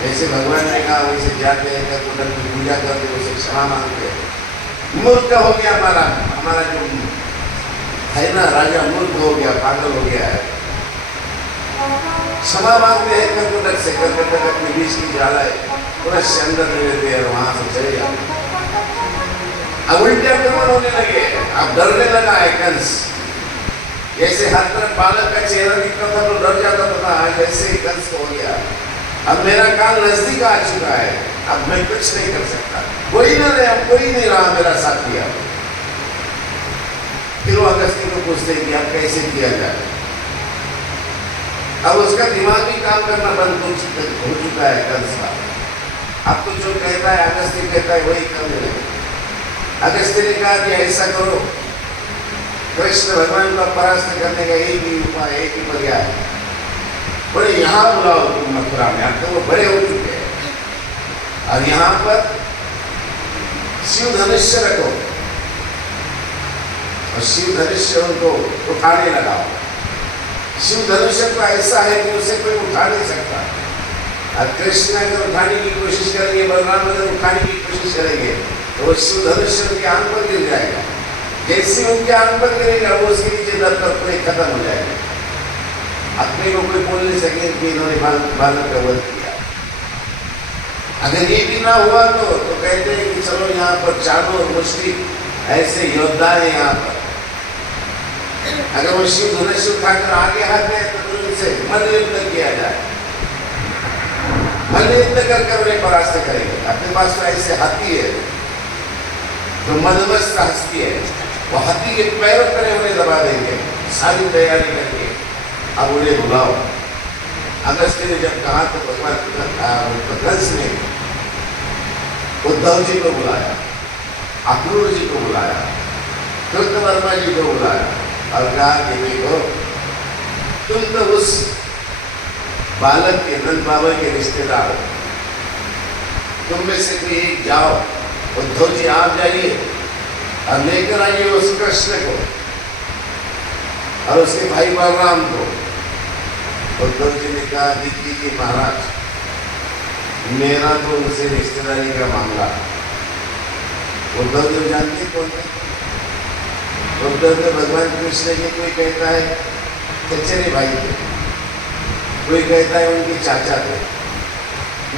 ऐसे भगवान ने कहा वैसे जाते हैं, कर्कटक की पूजा करते, उसे क्षमा मांगते हैं। मूर्ख हो गया हमारा जो है ना राजा, मूर्ख हो गया, पागल हो गया है। क्षमा मांगते हैं कर्कटक से, कर्कटक अपनी विष की ज्वाला है पूरा अंदर ले लेते हैं, वहां से चले जाते। अब उल्टे आक्रमण होने लगे, अब डरने लगा है कंस। जैसे हर तरफ बालक का चेहरा दिखता था तो डर जाता था, जैसे ही कंस हो गया अब मेरा काल नजदीक आ चुका है, अब मैं कुछ नहीं कर सकता, कोई ना रहे, अब कोई नहीं रहा मेरा साथी। अब फिर वो अगस्त्य को पूछते कि अब कैसे किया जाए। अब उसका दिमाग ही काम करना बंद हो चुका है कंस का। अब तो जो कहता है अगस्त्य कहता है वही करने लगे। अगस्त्य ने कहा कि ऐसा करो, कृष्ण भगवान को परास्त करने का एक ही उपाय, एक ही पर्याय है, बोले यहाँ बुलाओ तुम मथुरा में, अब तो वो बड़े हो चुके हैं, और यहाँ पर शिव धनुष्य रखो और शिव धनुष्य उनको उठाने लगाओ। शिव धनुष्य तो ऐसा है कि उसे कोई उठा नहीं सकता, और कृष्ण अगर उठाने की कोशिश करेंगे, बलराम अगर उठाने की कोशिश करेंगे तो वो धनुष उनके आंख पर गिर जाएगा। जैसे उनके आंख पर गिरेगा वो उसके नीचे दर्द पर पूरे खत्म हो जाएगा। अपने को कोई बोल नहीं सके कि इन्होंने बालक का वध किया। अगर ये भी ना हुआ तो कहते हैं कि चलो यहाँ पर चारों और मुश्किल ऐसे योद्धा है यहाँ पर, अगर वो शिव धनुष उठाकर आगे आते हैं तो उनसे मल्लयुद्ध किया जाए, मल्लयुद्ध कर उन्हें परास्त करेंगे। अपने पास तो ऐसे हाथी है जो मदमस्त हस्ती है, वो हाथी के पैरों पर उन्हें दबा देंगे। सारी तैयारी करके अब उन्हें बुलाओ। अगस्त ने जब कहा तो भगवान कंस ने उद्धव जी को बुलाया, अक्रूर जी को बुलाया, कृतवर्मा जी को बुलाया और कहा कि देखो तुम तो उस बालक के नंद बाबा के रिश्तेदार हो, तुम में से कोई एक जाओ, उद्धव जी आप जाइए और लेकर आइए उस कृष्ण को और उसके भाई बलराम को। उद्धव जी ने कहा कि महाराज मेरा तो उनसे रिश्तेदारी का मामला। उद्धव जी जानते कौन है? उद्धव जी भगवान कृष्ण के कोई कहता है चचेरे भाई थे, कोई कहता है उनके चाचा थे।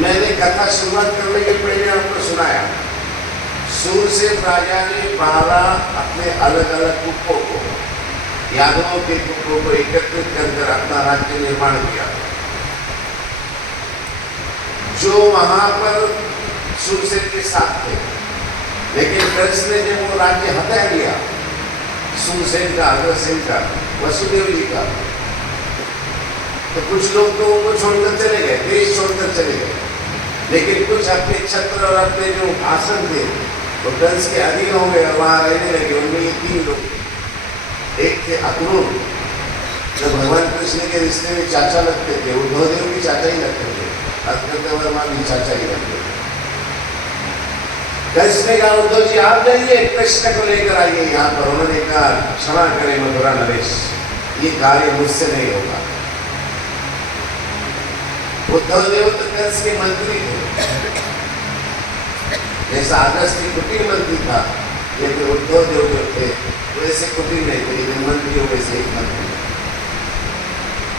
मैंने कथा शुरुआत करने के पहले आपको सुनाया, सूरसेन राजा ने 12 अपने अलग अलग कुप्पों को, यादवों के कुप्पों को एकत्रित कर अपना राज्य निर्माण किया, जो वहां पर सूरसेन के साथ थे। लेकिन कृष्ण ने जब वो राज्य हटा लिया सूरसेन का, अग्रसेन का, वसुदेव जी का, तो कुछ लोग तो उनको छोड़कर चले गए, देश छोड़कर चले गए। लेकिन कुछ अपने छत्र और अपने जो आसन थे वो कंस के अधीन हो गए और वहां रहने लगे। उनमें ये 3 लोग थे। एक थे अक्रूर, जो भगवान कृष्ण के रिश्ते में चाचा लगते थे, उद्धव देव भी चाचा ही लगते थे, और कृतवर्मा भी चाचा ही लगते थे। कंस ने कहा उद्धव जी आप जाइए, कृष्ण को लेकर आइए यहाँ पर। उन्होंने कहा क्षमा करें मथुरा नरेश, ये कार्य मुझसे नहीं होगा। उद्धव देव तो कंस के मंत्री थे, जैसा अगस्त्य कुटीर मंत्री था, लेकिन उद्धव देव जो थे वैसे कुटीर नहीं थे, लेकिन मंत्री वैसे एक मंत्री।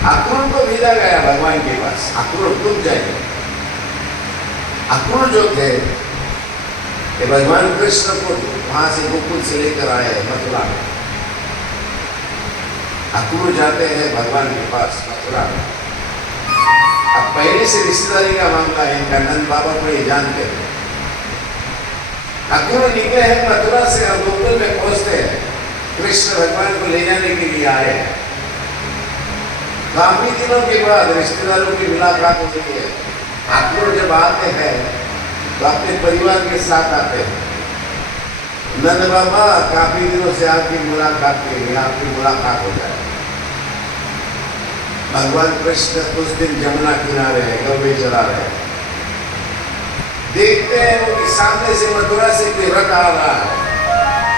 अक्रूर को भेजा गया भगवान के पास, अक्रूर तुम जाइए। अक्रूर जो थे ये भगवान कृष्ण को वहां से गोकुल से लेकर आए मथुरा में। अक्रूर जाते हैं भगवान के पास मथुरा में। अब पहले से रिश्तेदारी का मामला है, इनका नंद बाबा को ये जानते हैं। अक्रूर निकले हैं मथुरा से और गोकुल में पहुंचते हैं, कृष्ण भगवान को ले जाने के लिए आए हैं। काफी दिनों के बाद रिश्तेदारों की मुलाकात होती है। अक्रूर जब आते हैं तो अपने परिवार के साथ आते हैं। नंद बाबा काफी दिनों से आपकी मुलाकात के लिए, आपकी मुलाकात हो जाए। भगवान कृष्ण उस दिन जमुना किनारे है, गौवे चला रहे हैं। देखते हैं वो कि सामने से मथुरा से कोई रथ आ रहा है।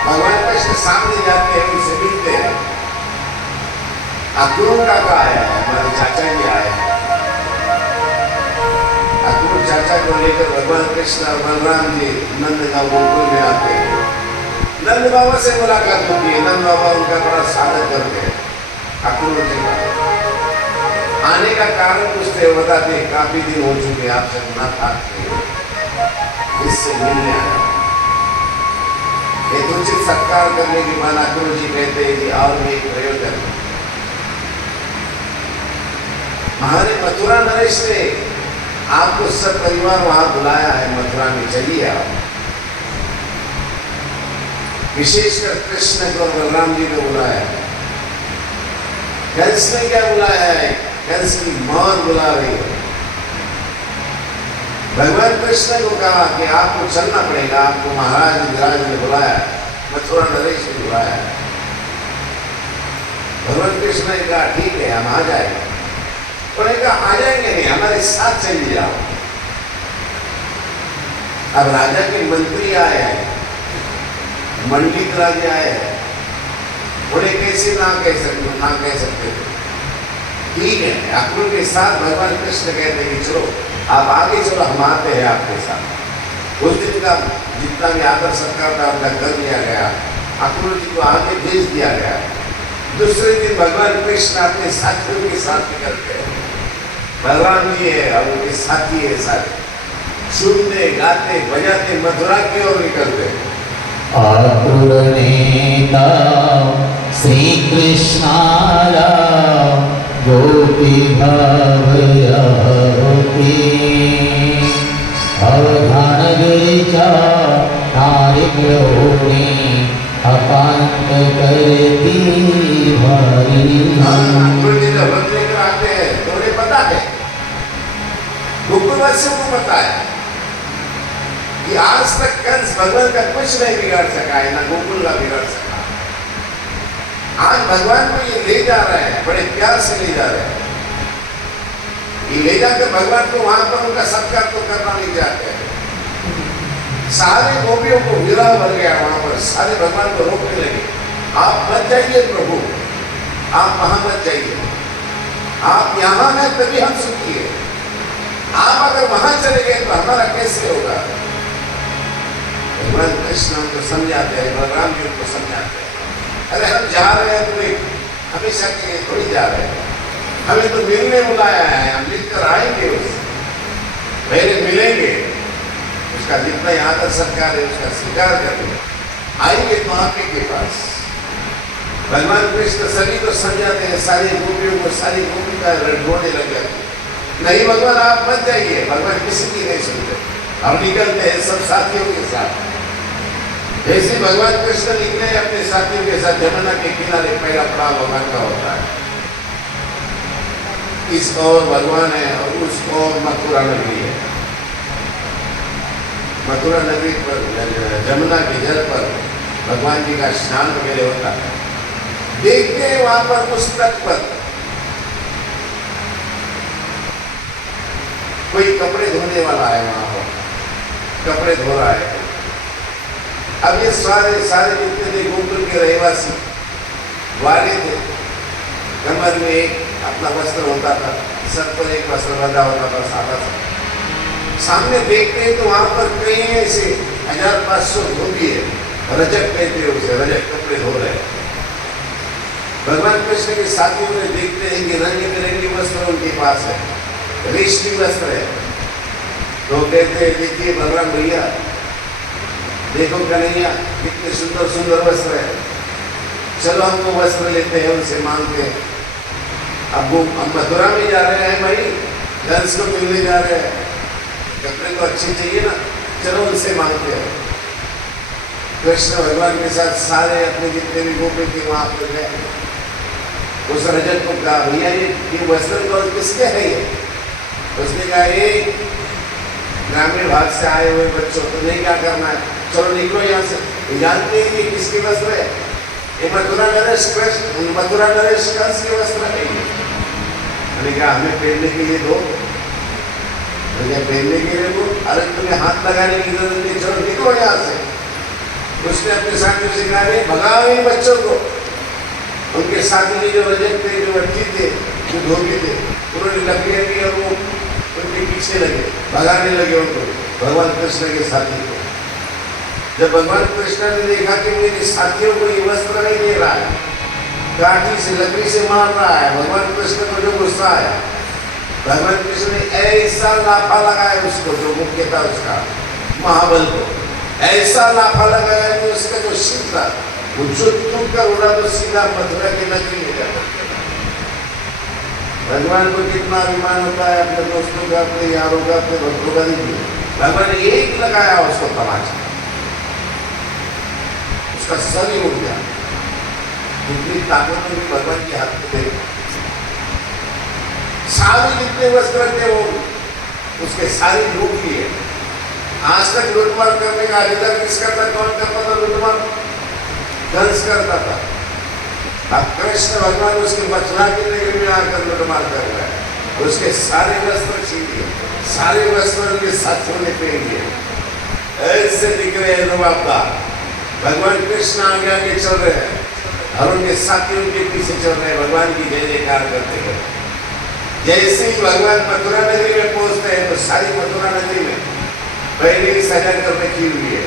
भगवान कृष्ण सामने जाते हैं, उनसे मिलते हैं। अक्रूर काका आया है, हमारे चाचा जी आए हैं। अक्रूर चाचा को लेकर भगवान कृष्ण और बलराम जी नंद का गोकुल में आते हैं। नंद बाबा से मुलाकात होती है। नंद बाबा उनका बड़ा स्वागत करते हैं। अक्रूर जी का आने का कारण पूछते, बताते काफी दिन हो चुके आपसे मुलाकात हुई, इससे मिलने आया। एक उचित सत्कार करने के बाद अक्रूर जी कहते हैं कि और भी एक प्रयोजन है। हमारे मथुरा नरेश ने आपको सब परिवार वहां बुलाया है, मथुरा में चलिए आप। विशेषकर कृष्ण को और बलराम जी को बुलाया। कंस ने क्या बुलाया है? कंस की मौत बुला रही है। भगवान कृष्ण को कहा कि आपको चलना पड़ेगा, आपको महाराज विराज ने बुलाया, मथुरा नरेश ने बुलाया। भगवान कृष्ण ने कहा ठीक है हम आ जाएंगे। उन्होंने कहा आ जाएंगे नहीं, हमारे साथ चलिए जाओ। अब राजा के मंत्री आए हैं, मंडित राजा आए हैं, उन्हें कैसे ना कह सकते थे। ठीक है, अक्रूर के साथ भगवान कृष्ण कहते हैं कि चलो आप आगे चलो, हम आते हैं आपके साथ। उस दिन का जितना भी आदर सत्कार था उनका कर दिया गया, अक्रूर जी को आगे भेज दिया गया। दूसरे दिन भगवान कृष्ण अपने साथियों के साथ निकलते हैं। बलराम जी है और उनके साथी है, सारे झूमते गाते बजाते मथुरा की ओर निकलते हैं। आतुर नेता श्री कृष्णाला गोपी भाव होती अवधान गिरिजा नारियोनी अपांत करती भारी। अक्रूर जी जब व्रत लेकर आते हैं तो उन्हें पता है, गोकुलवासियों को पता है कि आज तक कंस भगवान का कुछ नहीं बिगाड़ सका है, ना गोकुल का बिगाड़ सका। आज भगवान को ये ले जा रहे हैं, बड़े प्यार से ले जा रहे हैं। ये ले जाकर भगवान को वहां पर उनका सत्कार तो करना नहीं चाहते हैं। सारे गोपियों को विरह भर गया वहां पर, सारे भगवान को रोकने लगे, आप मत जाइए प्रभु, आप वहां मत जाइए, आप यहां हैं तभी हम सुखी है, आप अगर वहां चले गए तो हमारा कैसे होगा। भगवान कृष्ण उनको समझाते हैं, बलराम जी उनको समझाते हैं, अरे हम जा रहे हैं तो एक हमेशा के लिए थोड़ी जा रहे हैं, हमें तो मिलने बुलाया है, हम मिलकर आएंगे, उससे पहले मिलेंगे, उसका जितना आदर सत्कार है उसका स्वीकार करेंगे, आएंगे तो आप ही के पास। भगवान कृष्ण सभी को समझाते हैं, सारी गोपियों को, सारी गोपी का रोने लग जाते हैं, नहीं भगवान आप मत जाइए, भगवान किसी की नहीं सुनते। हम निकलते हैं सब साथियों के साथ। जैसे भगवान कृष्ण निकले अपने साथियों के साथ, यमुना के किनारे पहला पड़ाव भगवान का होता है। इस ओर भगवान है और उस ओर मथुरा नगरी है। मथुरा नगरी पर यमुना के जल पर भगवान जी का स्नान वगैरह होता है। देखते हैं वहां पर उस तट पर कोई कपड़े धोने वाला है, वहां पर कपड़े धो रहा है। अब ये सारे जितने थे गोकुल के रहवासी वाले थे, कमर में एक अपना वस्त्र होता था, सर पर एक वस्त्र बंधा होता था सादा सा। सामने देखते हैं तो वहां पर कई ऐसे 1500 धोबी है, रजक कहते हैं उसे, रजक कपड़े धो रहे हैं। भगवान कृष्ण के साथियों में देखते हैं कि रंग बिरंगे वस्त्र उनके पास है, रेशमी वस्त्र है। तो कहते हैं देखिए बलराम भैया, देखो कन्हैया कितने सुंदर सुंदर वस्त्र है, चलो हमको वस्त्र लेते हैं, उनसे मांगते हैं। अब वो हम मथुरा में जा रहे हैं भाई, कंस को मिलने जा रहे हैं, कपड़े तो अच्छे चाहिए ना, चलो उनसे मांगते हैं। कृष्ण भगवान के साथ सारे अपने जितने भी गोपी थे वहां पर गए। उस रजत को कहा भैया ये वस्त्र तो किसके है ये? उसने कहा ये ग्रामीण भाग से आए हुए बच्चों, तो नहीं क्या करना है, चलो निकलो यहाँ से। जानते हैं ये किसके वस्त्र है? ये मथुरा नरेश कंस के वस्त्र है। मैंने कहा हमें पहनने के लिए दो। पहनने के लिए दो, अरे तुम्हें हाथ लगाने की जरूरत नहीं, चलो निकलो यहाँ से। उसने अपने साथियों से कहा भगाओ इन बच्चों को। उनके साथी जो रजक थे, जो व्यक्ति थे, जो धोबी थे, उन्होंने लकड़ियाँ ली और वो उनके पीछे लगे, भगाने लगे उनको, भगवान कृष्ण के साथी को। जब भगवान कृष्ण ने देखा कि मेरे साथियों को ये वस्त्र नहीं दे रहा है, काठी से लकड़ी से मार रहा है, भगवान कृष्ण को जो गुस्सा आया, भगवान कृष्ण ने ऐसा लाफा लगाया उसको, जो मुख्य था उसका महाबल को, ऐसा लाफा लगाया कि उसका जो सिर था वो चुप कर उड़ा तो सीधा मथुरा की नगरी में जाता। भगवान को कितना अभिमान होता है अपने दोस्तों का, अपने यारों का, अपने भक्तों का। देखिए भगवान ने एक लगाया उसको तमाचा, उसका सर ही उड़ गया। इतनी ताकत भी भगवान के हाथ में थे। सारे जितने वस्त्र थे वो उसके सारी लूट लिए। आज तक लूटमार करने का अधिकार किसका था? कौन करता था लूटमार? कंस करता था। अब कृष्ण भगवान उसके मथुरा की नगरी में आकर लूटमार कर रहा है। उसके सारे वस्त्र छीन लिए, सारे वस्त्र उनके साथियों ने पहन लिए। ऐसे दिख रहे हैं रुबाबदार। भगवान कृष्ण आगे आगे चल रहे हैं और उनके साथी उनके पीछे चल रहे हैं, भगवान की जय जयकार करते हुए। जैसे ही भगवान मथुरा नगरी में पहुंचते हैं तो सारी मथुरा नगरी में पहले ही सजा कर रखी हुई है।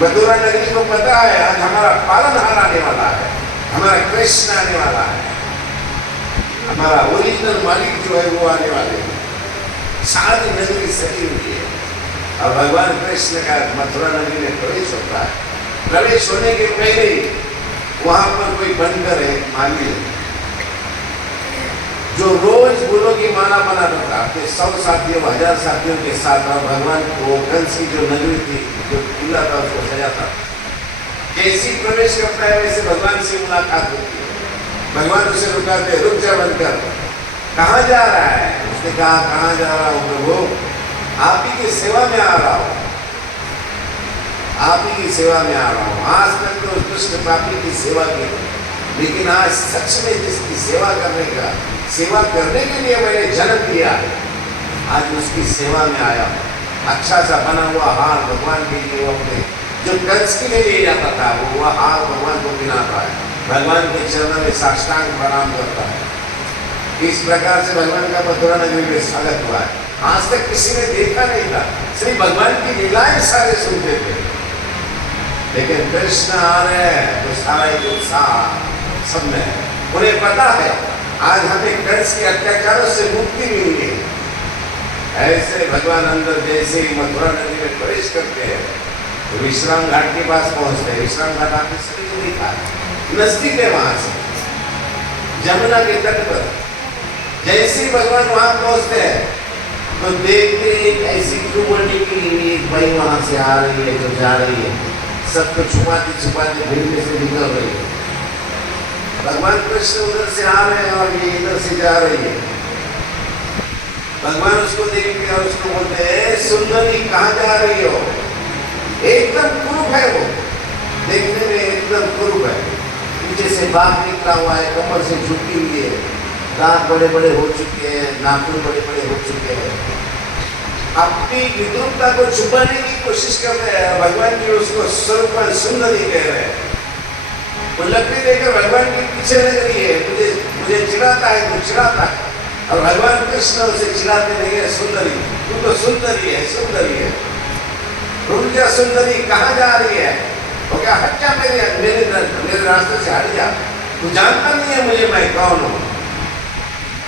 मथुरा नगरी को पता है आज हमारा पालनहार आने वाला है, हमारा कृष्ण आने वाला है, हमारा ओरिजिनल मालिक जो है वो आने वाले हैं। सारी नगरी सजी हुई है और भगवान कृष्ण का मथुरा नगरी में प्रवेश होता है। प्रवेश होने के पहले वहां पर कोई बनकर है माली जो रोज फूलों की माला बनाता था अपने 100 साथियों 1000 साथियों के साथ और भगवान को कंस की जो नगरी थी जो किला था उसको सजाता। जैसे ही प्रवेश करता है वैसे भगवान से मुलाकात होती है। भगवान उसे रुकाते, रुक जा बनकर, कहाँ जा रहा है? उसने कहा कहाँ जा रहा हूँ प्रभु, आप ही की सेवा में आ रहा हूँ, आप ही की सेवा में आ रहा हूँ। आज तक तो दुष्ट पापी की सेवा की, लेकिन आज सच में जिसकी सेवा करने के लिए मैंने जन्म लिया, आज उसकी सेवा में आया हूँ। अच्छा सा बना हुआ हार भगवान के लिए, वो अपने जो कंस के लिए ले जाता था वो हार भगवान को पहनाता है, भगवान के चरणों में साष्टांग प्रणाम करता है। इस प्रकार से भगवान का मथुरा नगरी में स्वागत हुआ है। आज तक किसी ने देखा नहीं था, सिर्फ भगवान की लीलाएं सारे सुनते थे, लेकिन कृष्ण आ रहे हैं तो सारा एक उत्साह सब में है। उन्हें पता है आज हमें कंस के अत्याचारों से मुक्ति मिली है। ऐसे भगवान अंदर जैसे ही मथुरा नगरी में प्रवेश करते हैं तो विश्राम घाट के पास पहुंचते हैं। विश्राम घाट आपने सभी को देखा, नजदीक है वहां से, जमुना के तट पर। जैसे ही भगवान वहां पहुंचते हैं तो देखते एक ऐसी क्रूर निकली, एक भाई वहां से आ रही है जो जा रही है, सबको छुपाते छुपाते भीड़ में से निकल रही है। भगवान कृष्ण उधर से आ रहे हैं और ये इधर से जा रही है। भगवान उसको देखते हैं और उसको बोलते हैं सुंदरी कहाँ जा रही हो? एकदम कुरूप है वो, देखने में एकदम कुरूप है, पीछे से बाघ निकला हुआ है, कमर से झुकी हुई है, दांत बड़े बड़े हो चुके हैं, नाखून बड़े बड़े हो चुके हैं, अपनी विद्रुपता को छुपाने की कोशिश कर रहे हैं। भगवान जी उसको स्वरूप सुंदरी कह रहे हैं। वो लकड़ी देकर भगवान के पीछे लग रही है, मुझे चिढ़ाता है, तू चिढ़ाता है, और भगवान कृष्ण उसे चिढ़ाते नहीं है, सुंदरी तू तो सुंदरी है, सुंदरी है, रुक जा सुंदरी, कहाँ जा रही है? वो क्या, हट जा मेरे रास्ते से हट जा, तू जानता नहीं है मुझे, मैं कौन हूँ?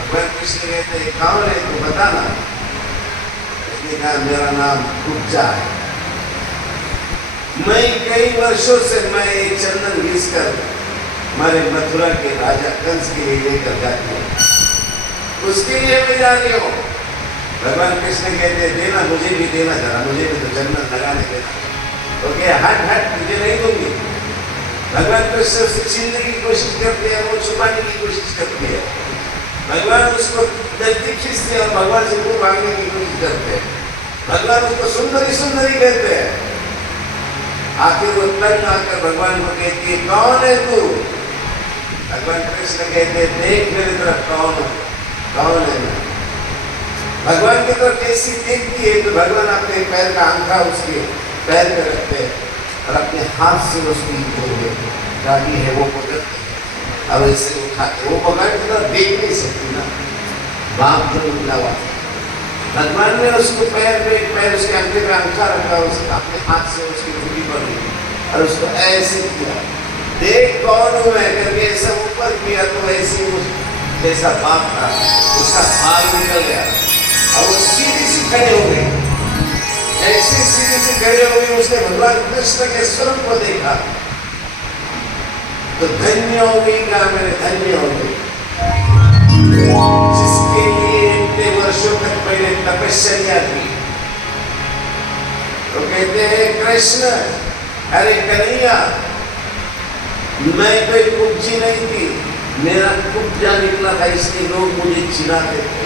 भगवान कृष्ण कहते हैं कौन है तू बता ना। उसने कहा मेरा नाम कुब्जा है, मैं कई वर्षों से मैं एक चंदन घिस कर हमारे मथुरा के राजा कंस के लिए लेकर जाती हूँ, उसके लिए मैं जा रही हूँ। भगवान कृष्ण कहते हैं देना, मुझे भी देना, जरा मुझे भी तो चंदन लगाने देना। तो क्या हट हट, तुझे नहीं दूंगी। भगवान कृष्ण उसे छीनने की कोशिश करते हैं, वो छुपाने की कोशिश करती है। भगवान उसको नजदीक खींचते हैं और भगवान से मुंह मांगने की कोशिश करते हैं। भगवान उसको सुंदरी सुंदरी कहते हैं। आखिर वो तंग आकर भगवान को कहती है कौन है तू? भगवान कृष्ण कहते हैं देख मेरी तरफ कौन है, कौन है मैं? भगवान की तरफ कैसी देखती है तो भगवान अपने पैर का अंगूठा उसके पैर पे रखते हैं और अपने हाथ से उसकी जो गाड़ी है वो पकड़ते हैं और ऐसे उठाते। वो भगवान की तरफ देख नहीं सकती ना, बाप जो निकला हुआ। भगवान ने उसको पैर पे पैर उसके अंगूठे पे अंगूठा रखा, उसके अपने हाथ से उसकी चूड़ी पर और उसको ऐसे किया, देख कौन हूँ मैं करके ऐसा ऊपर किया तो ऐसे जैसा बाप था उसका भाग निकल गया और वो सीधी सी खड़े हो गए। ऐसे सीधी सी खड़े हो गए, उसने भगवान कृष्ण के स्वरूप को देखा तो धन्य हो गई, कहा मैंने धन्य हो गई, जिसके लिए इतने वर्षों तक मैंने तपस्या की। तो कहते हैं कृष्ण, अरे कन्हैया, मैं कोई कुब्जी नहीं थी, मेरा कुब्जा निकला था इसलिए लोग मुझे चिढ़ाते थे।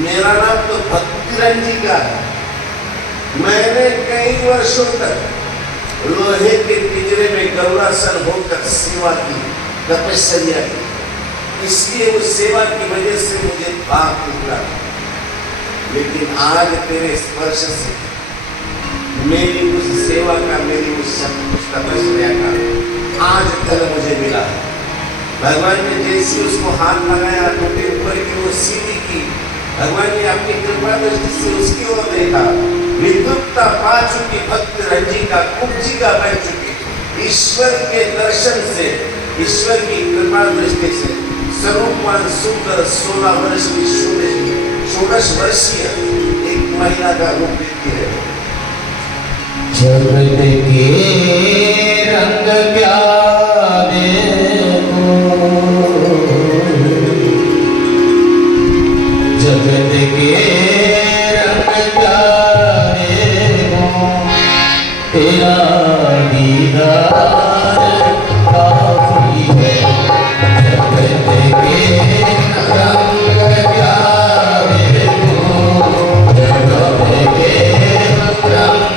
मेरा नाम तो भक्तिरंजी का है। मैंने कई वर्षों तक लोहे के पिंजरे में गरुड़ासन होकर सेवा की, तपस्या की, इसलिए उस सेवा की वजह से मुझे पाप निकला। लेकिन आज तेरे स्पर्श से मेरी उस सेवा का, मेरी उस तपस्या का आज कल मुझे मिला है। भगवान ने जैसे उसको हाथ लगाया तो ऊपर की वो सीधी की। भगवान ने अपनी कृपा दृष्टि से उसकी ओर देखा। विद्युक्ता पा चुकी, भक्त रंजिका कुब्जिका बन चुकी। ईश्वर के दर्शन से, ईश्वर की कृपा दृष्टि से स्वरूपवान सुंदर 16 वर्ष की षोडश वर्षीय एक महिला का रूप देखती है। जगत के रंग प्यारे को, जगत के रंग प्यारे को, तेरा दीदार काफी है। जगत के रंग प्यारे को, जगत के रंग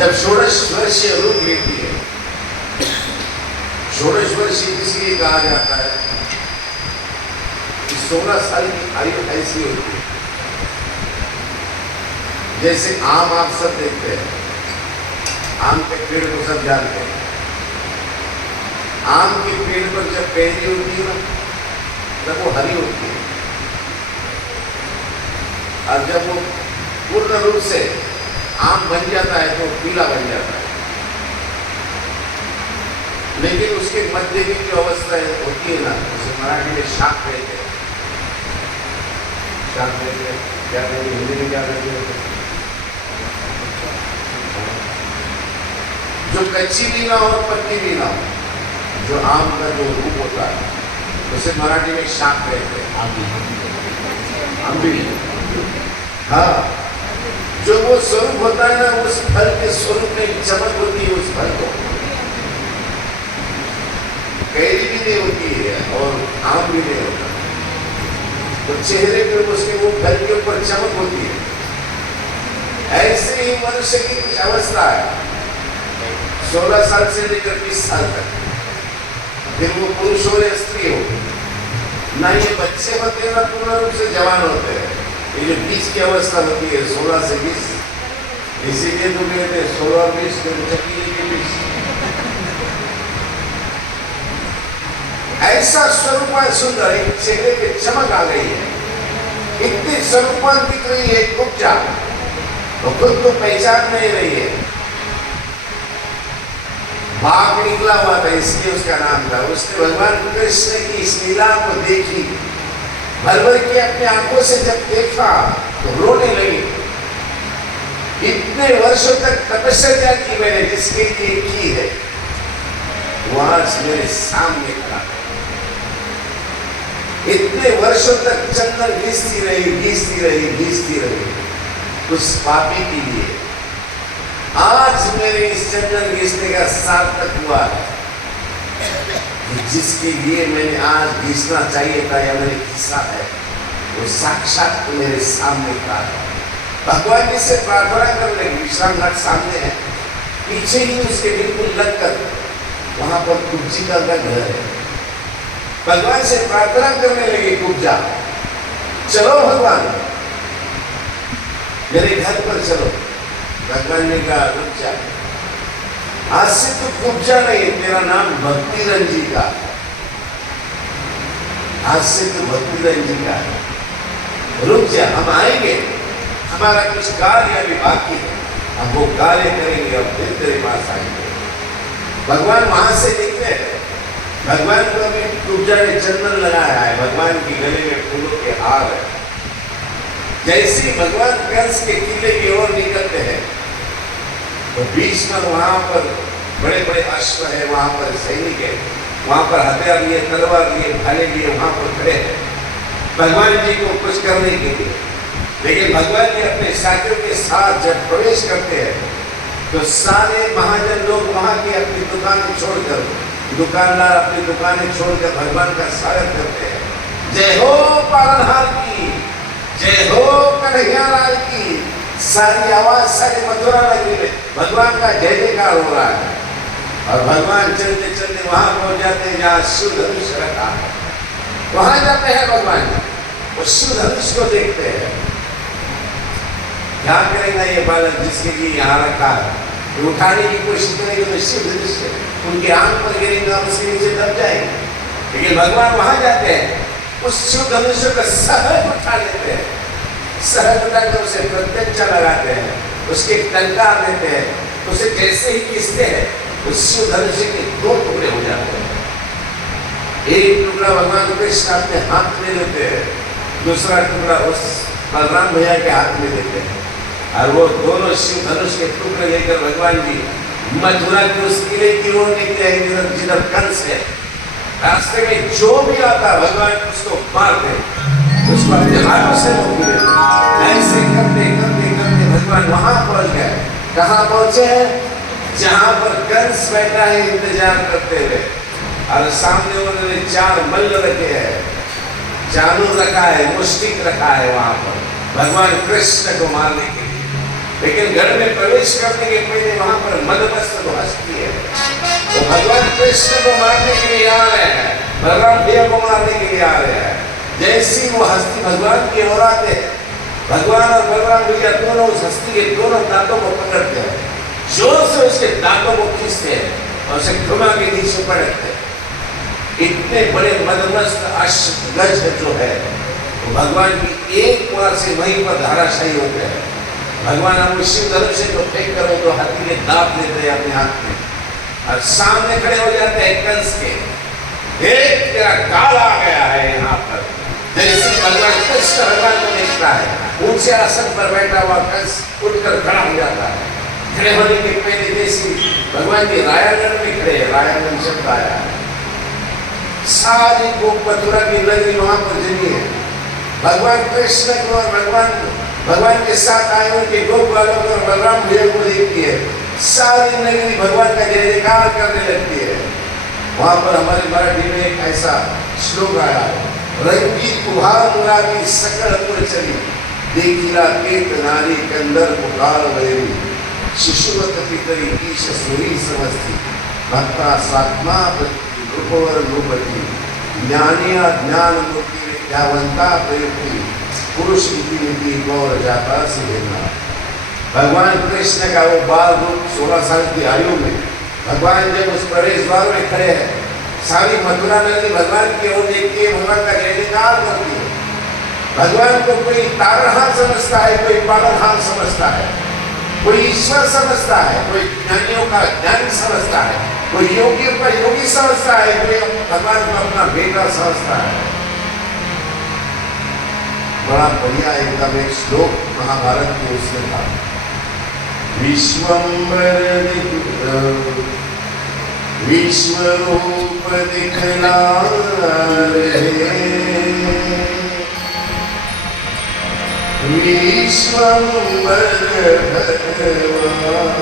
जब षोडश वर्षीय रूप लेती है, षोडश वर्षीय इसलिए कहा जाता है कि 16 साल की आयु ऐसी होती है जैसे आम आप सब देखते हैं, आम के पेड़ को सब जानते हैं। आम के पेड़ पर जब कैरी होती है ना, तब वो हरी होती है, और जब वो पूर्ण रूप से आम बन जाता है तो पीला बन जाता है। लेकिन उसके मध्य की जो अवस्था होती है ना, उसे मराठी में शाक कहते हैं। शाक कहते हैं, क्या कहते हैं हिंदी में, क्या कहते हैं? जो कच्ची भी ना हो और पक्की भी ना हो, जो आम का जो रूप होता है उसे मराठी में शाक कहते हैं। आंबली, हाँ, जो वो स्वरूप होता है ना, उस फल के स्वरूप में चमक होती है। उस फल को कैरी भी नहीं होती है और आम भी नहीं होता, तो चेहरे पे उसके वो फल के ऊपर चमक होती है। ऐसे ही मनुष्य की कुछ अवस्था है, 16 साल से लेकर 20 साल तक, फिर वो पुरुष हो या स्त्री हो, ना ये बच्चे होते हैं ना पूर्ण रूप से जवान होते हैं। ये जो 20 की अवस्था होती है, 16 से 20, इसीलिए तो कहते हैं 16 और 20 के 20। ऐसा स्वरूप सुंदर, एक चेहरे पे चमक आ गई है, इतनी स्वरूपान दिख रही है। कुब्जा वो खुद को पहचान नहीं रही है। बाघ निकला हुआ था इसलिए उसका नाम था। उसने भगवान कृष्ण की इस लीला को देखी, भर भर के अपनी आंखों से जब देखा तो रोने लगी। इतने वर्षों तक तपस्या की मैंने जिसके लिए की है, वो आज मेरे सामने खड़ा है। इतने वर्षों तक चंदन घिसती रही उस पापी के लिए। आज मेरे इस चंदन घिसने का सार्थक हुआ है। जिसके लिए मैंने आज घिसना चाहिए था या मैंने घिसा है, वो साक्षात तो मेरे सामने खड़ा है। भगवान जी से प्रार्थना कर ले। विश्राम घाट सामने है, पीछे ही उसके बिल्कुल लगकर वहां पर कुब्जी का घर है। भगवान से प्रार्थना करने लगे, कुब्जा चलो भगवान मेरे घर पर चलो। भगवान ने कहा रुक जा, आज से तो कुब्जा नहीं, तेरा नाम भक्ति रंजिका। आज से तो भक्ति रंजिका, रुक जा, हम आएंगे, हमारा कुछ कार्य अभी बाकी है, हम वो कार्य करेंगे और फिर तेरे पास आएंगे। भगवान वहां से निकले। भगवान को अभी कुब्जा ने चंदन लगाया है, भगवान की गले में फूलों के हार है। जैसे ही भगवान कंस के किले की ओर निकलते हैं तो बीच में वहां पर बड़े बड़े अश्व है, वहां पर सैनिक है, वहां पर हथियार लिए, तलवार लिए, भाले लिए वहां पर खड़े हैं भगवान जी को कुछ करने के लिए। लेकिन भगवान जी अपने साथियों के साथ जब प्रवेश करते हैं तो सारे महाजन लोग वहां की अपनी दुकानें छोड़कर, दुकानदार अपनी दुकानें छोड़कर भगवान का स्वागत करते हैं। जय हो पालनहार की, जय हो कन्हैया लाल की। सारी आवाज सारी मथुरा नगरी में भगवान का जय जयकार हो रहा है। और भगवान चलते चलते वहां पहुंच जाते हैं जहाँ शिव धनुष रखा है। वहां जाते हैं भगवान, वो शिव धनुष को देखते हैं। क्या करेगा ये बालक जिसके लिए यहाँ रखा है? उठाने की कोशिश करेंगे तो शिव धनुष उनके आंख पर गिरेगा, उसके नीचे दब जाएंगे। लेकिन भगवान वहां जाते हैं, उस शिव धनुष को सहज उठा लेते हैं, सहज उठाकर उसे प्रत्यंचा लगाते हैं, उसके टंकार देते हैं। उसे जैसे ही खींचते हैं उस शिव धनुष के 2 टुकड़े हो जाते हैं। एक टुकड़ा भगवान कृष्ण अपने हाथ में लेते हैं, दूसरा टुकड़ा उस बलराम भैया के हाथ में देते हैं। और वो दोनों शिव धनुष के टुकड़े लेकर भगवान जी मथुरा के उस किले की ओर निकले जिधर कंस है। रास्ते में जो भी आता भगवान उसको मार दे, उसको अपने हाथों से रोक दे। ऐसे करते करते करते भगवान वहां पहुंच गए। कहाँ पहुंचे हैं? जहां पर कंस बैठा है इंतजार करते हुए, और सामने उन्होंने 4 मल्ल रखे हैं, चानूर रखा है, मुष्टिक रखा है वहां पर भगवान कृष्ण को मारने के लिए। लेकिन घर में प्रवेश करने के पहले वहां पर मदमस्त हस्ती है, वो भगवान कृष्ण को मारने के लिए आ रहे हैं, बलराम भैया को मारने के लिए आ रहे हैं। जैसी वो हस्ती भगवान की ओर आते हैं, भगवान और बलराम भैया दोनों उस हस्ती के दोनों दांतों को पकड़ते हैं, जोर से उसके दांतों को खींचते हैं और उसे घुमा के नीचे पड़कते हैं। इतने बड़े मदमस्त अश्वगज जो है वो भगवान की एक बार से वहीं पर धाराशायी होते हैं। भगवान हम शिव धनुष से तो फेंक करो तो हाथी के दांत लेते हैं अपने हाथ में और सामने खड़े हो जाते हैं कंस के। एक तेरा काल आ गया है यहाँ पर। जैसे भगवान कृष्ण भगवान को देखता है, ऊंचे आसन पर बैठा हुआ कंस उठकर खड़ा हो जाता है। खड़े होने के पहले जैसे भगवान जी रायागढ़ में खड़े हैं, रायागढ़ शब्द आया है। सारी गोप मथुरा की नगरी वहां पर जमी है। भगवान कृष्ण को और भगवान के साथ आए उनके गोप बालक और बलराम भैया को देखती है। सारी नगरी भगवान का जय जयकार करने लगती है। वहां पर हमारे मराठी में एक ऐसा श्लोक आया है, रंगी कुभार मुरारी सकल पुर चली, देखिला केत नारी कंदर पुकार वैरी, शिशुवत पितरी ईश सोई समस्ती, भक्ता सात्मा रूपवर रूपती, ज्ञानिया ज्ञान मूर्ति विद्यावंता प्रयुक्ति, पुरुष नीति गौर जाता से लेना। भगवान कृष्ण का वो बाल रूप 16 साल की आयु में भगवान जब उस प्रवेश द्वार में खड़े हैं, सारी मथुरा नगरी भगवान की ओर देखती है, भगवान का जय जयकार करती है। भगवान को कोई तारनहार समझता है, कोई पालनहार समझता है, कोई ईश्वर समझता है, कोई ज्ञानियों का ज्ञान समझता है, कोई योगियों का योगी समझता है, कोई भगवान को अपना बेटा समझता है। बड़ा बढ़िया एकदम एक श्लोक महाभारत में उसने कहा, विश्वरूप दिखला विश्वम्बर भगवान,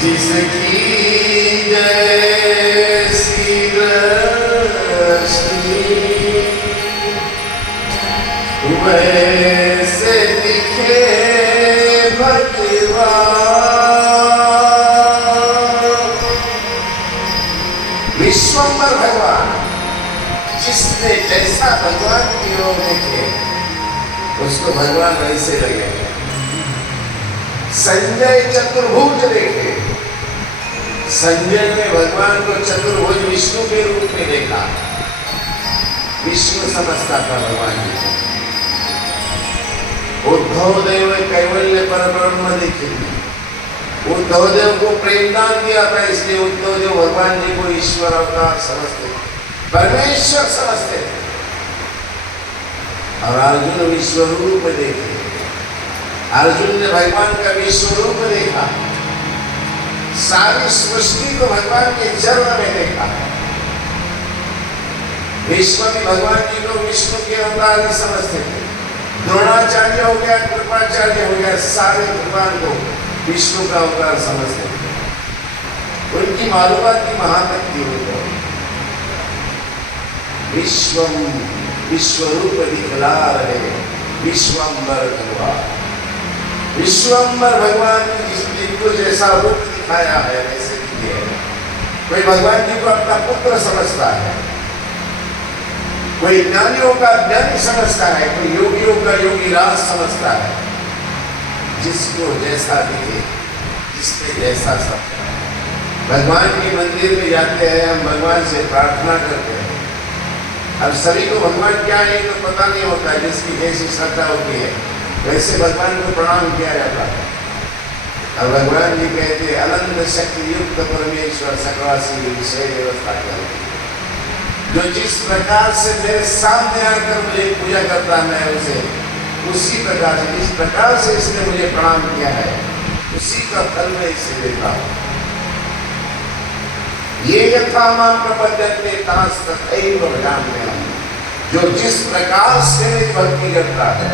जिसकी जैसी दृष्टि वैसे दिखे भगवान। विश्वम्बर भगवान, जिसने जैसा भगवान की ओर देखे उसको भगवान वैसे लगे। संजय चतुर्भुज देखे, संजय ने भगवान को चतुर्भुज विष्णु के रूप में देखा। विष्णु समझता था भगवान जी को। उद्धव देव कैवल्य परब्रह्म देखे, उद्धव देव को प्रेमदान दिया था, इसलिए उद्धव देव भगवान जी को ईश्वर अवतार समझते थे, परमेश्वर समझते थे। और अर्जुन विश्वरूप देखे, अर्जुन ने भगवान का विश्वरूप देखा, सारी सृष्टि को भगवान के चरण में देखा। विश्व में भगवान जी को विष्णु के अवतार ही समझते थे। द्रोणाचार्य हो गया, कृपाचार्य हो गया, सारे भगवान को विष्णु का अवतार समझते थे। उनकी मालूमात की महानत थी उनको। विश्वरूप दिखला रहे विश्वम्बर भगवान। विश्वम्बर भगवान ने जिसको जैसा रूप दिखाया है वैसे दिखे। कोई भगवान जी को अपना पुत्र समझता है, कोई ज्ञानियों का ज्ञानी समझता है, कोई योगियों का योगी राज समझता है। जिसको जैसा दिखे, जिसने जैसा समझा। भगवान के मंदिर में जाते हैं, हम भगवान से प्रार्थना करते हैं। अब सभी को भगवान क्या है तो पता नहीं होता है, जिसकी जैसी श्रद्धा होती है वैसे भगवान को प्रणाम किया जाता है। और भगवान जी कहते अनंत शक्ति युक्त परमेश्वर सकवासी विषय व्यवस्था कर, जो जिस प्रकार से मेरे सामने आकर मुझे पूजा करता है, मैं उसे उसी प्रकार से, जिस प्रकार से इसने मुझे प्रणाम किया है उसी का फल मैं इसे देता हूँ। ये यथा मां प्रपद्यन्ते तथैव भजाम्यहम्, जो जिस प्रकार से मेरी भक्ति करता है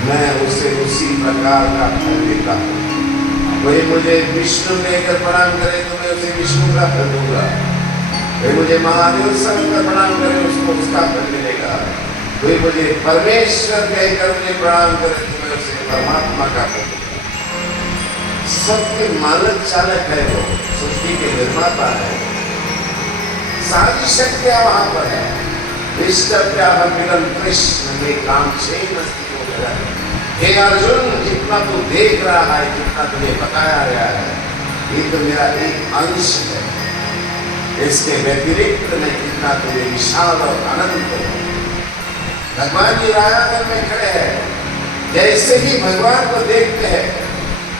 मैं उसे उसी प्रकार का फल देता हूँ। कोई मुझे विष्णु कहकर प्रणाम करे तो मैं उसे विष्णु का फल दूंगा। कोई मुझे महादेव समझकर प्रणाम करे उसको उसका फल मिलेगा। कोई मुझे परमेश्वर कहकर मुझे प्रणाम करे तो मैं उसे परमात्मा का फल दूंगा। सबके मालक चालक है, वो सृष्टि के निर्माता है। सारी शक्तियां वहां पर है। कृष्ण में काम हे अर्जुन, जितना तू देख रहा है, जितना तुझे बताया गया है, ये तो मेरा एक अंश है। इसके व्यतिरिक्त में कितना तुझे विशाल और अनंत है। भगवान जी रायागढ़ में खड़े हैं, जैसे ही भगवान को देखते हैं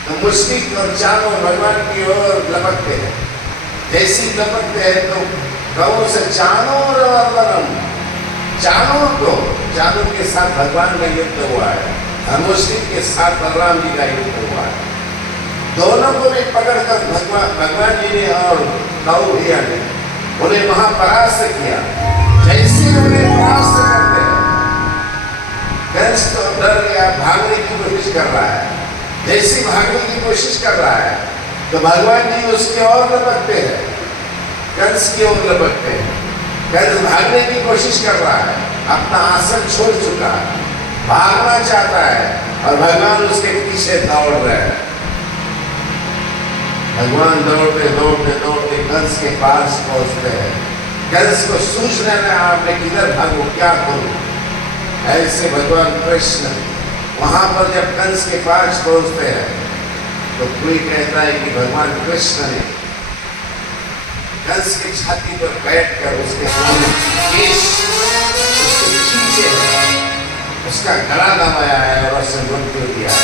तो मुश्किल और चारों भगवान की ओर लपकते हैं। जैसी लपकते हैं तो गौ से चारों के साथ भगवान का युद्ध हुआ है, और मुश्किल के साथ बलराम जी का युद्ध हुआ है। दोनों को भी पकड़कर भगवान जी ने और गौ भैया ने उन्हें वहां परास्त किया। जैसे उन्हें परास्त करते हैं, कंस तो डर गया, भागने की कोशिश कर रहा है। जैसे भागने की कोशिश कर रहा है तो भगवान जी उसकी ओर लपकते हैं, कंस की ओर लपकते हैं। कंस भागने की कोशिश कर रहा है, अपना आसन छोड़ चुका है, भागना चाहता है, और भगवान उसके पीछे दौड़ रहे हैं। भगवान दौड़ते दौड़ते दौड़ते कंस के पास पहुंचते हैं। कंस को सूचना है आपने किधर भागो, क्या करो। ऐसे भगवान कृष्ण वहां पर जब कंस के पास पहुंचते हैं तो कोई कहता है कि भगवान कृष्ण ने कंस की छाती पर बैठकर उसके केश उसके खींचे हैं। उसका गला दबाया है और उससे मृत्यु दिया है।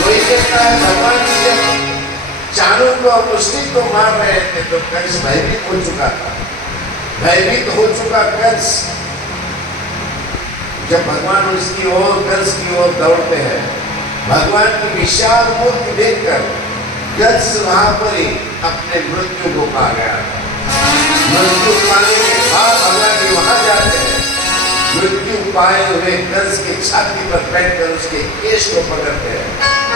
कोई कहता है भगवान जी जब चाणूर को और मुश्किल को मार रहे थे तो कंस भयभीत हो चुका था। भयभीत हो चुका कंस जब भगवान उसकी ओर कंस की ओर दौड़ते हैं, भगवान की विशाल मूर्ति देखकर कंस वहां पर ही अपने मृत्यु को पा गया। मृत्यु पाने के बाद भगवान जी वहां जाते हैं। मृत्यु पाए हुए कंस की छाती पर बैठकर उसके केश को पकड़ते हैं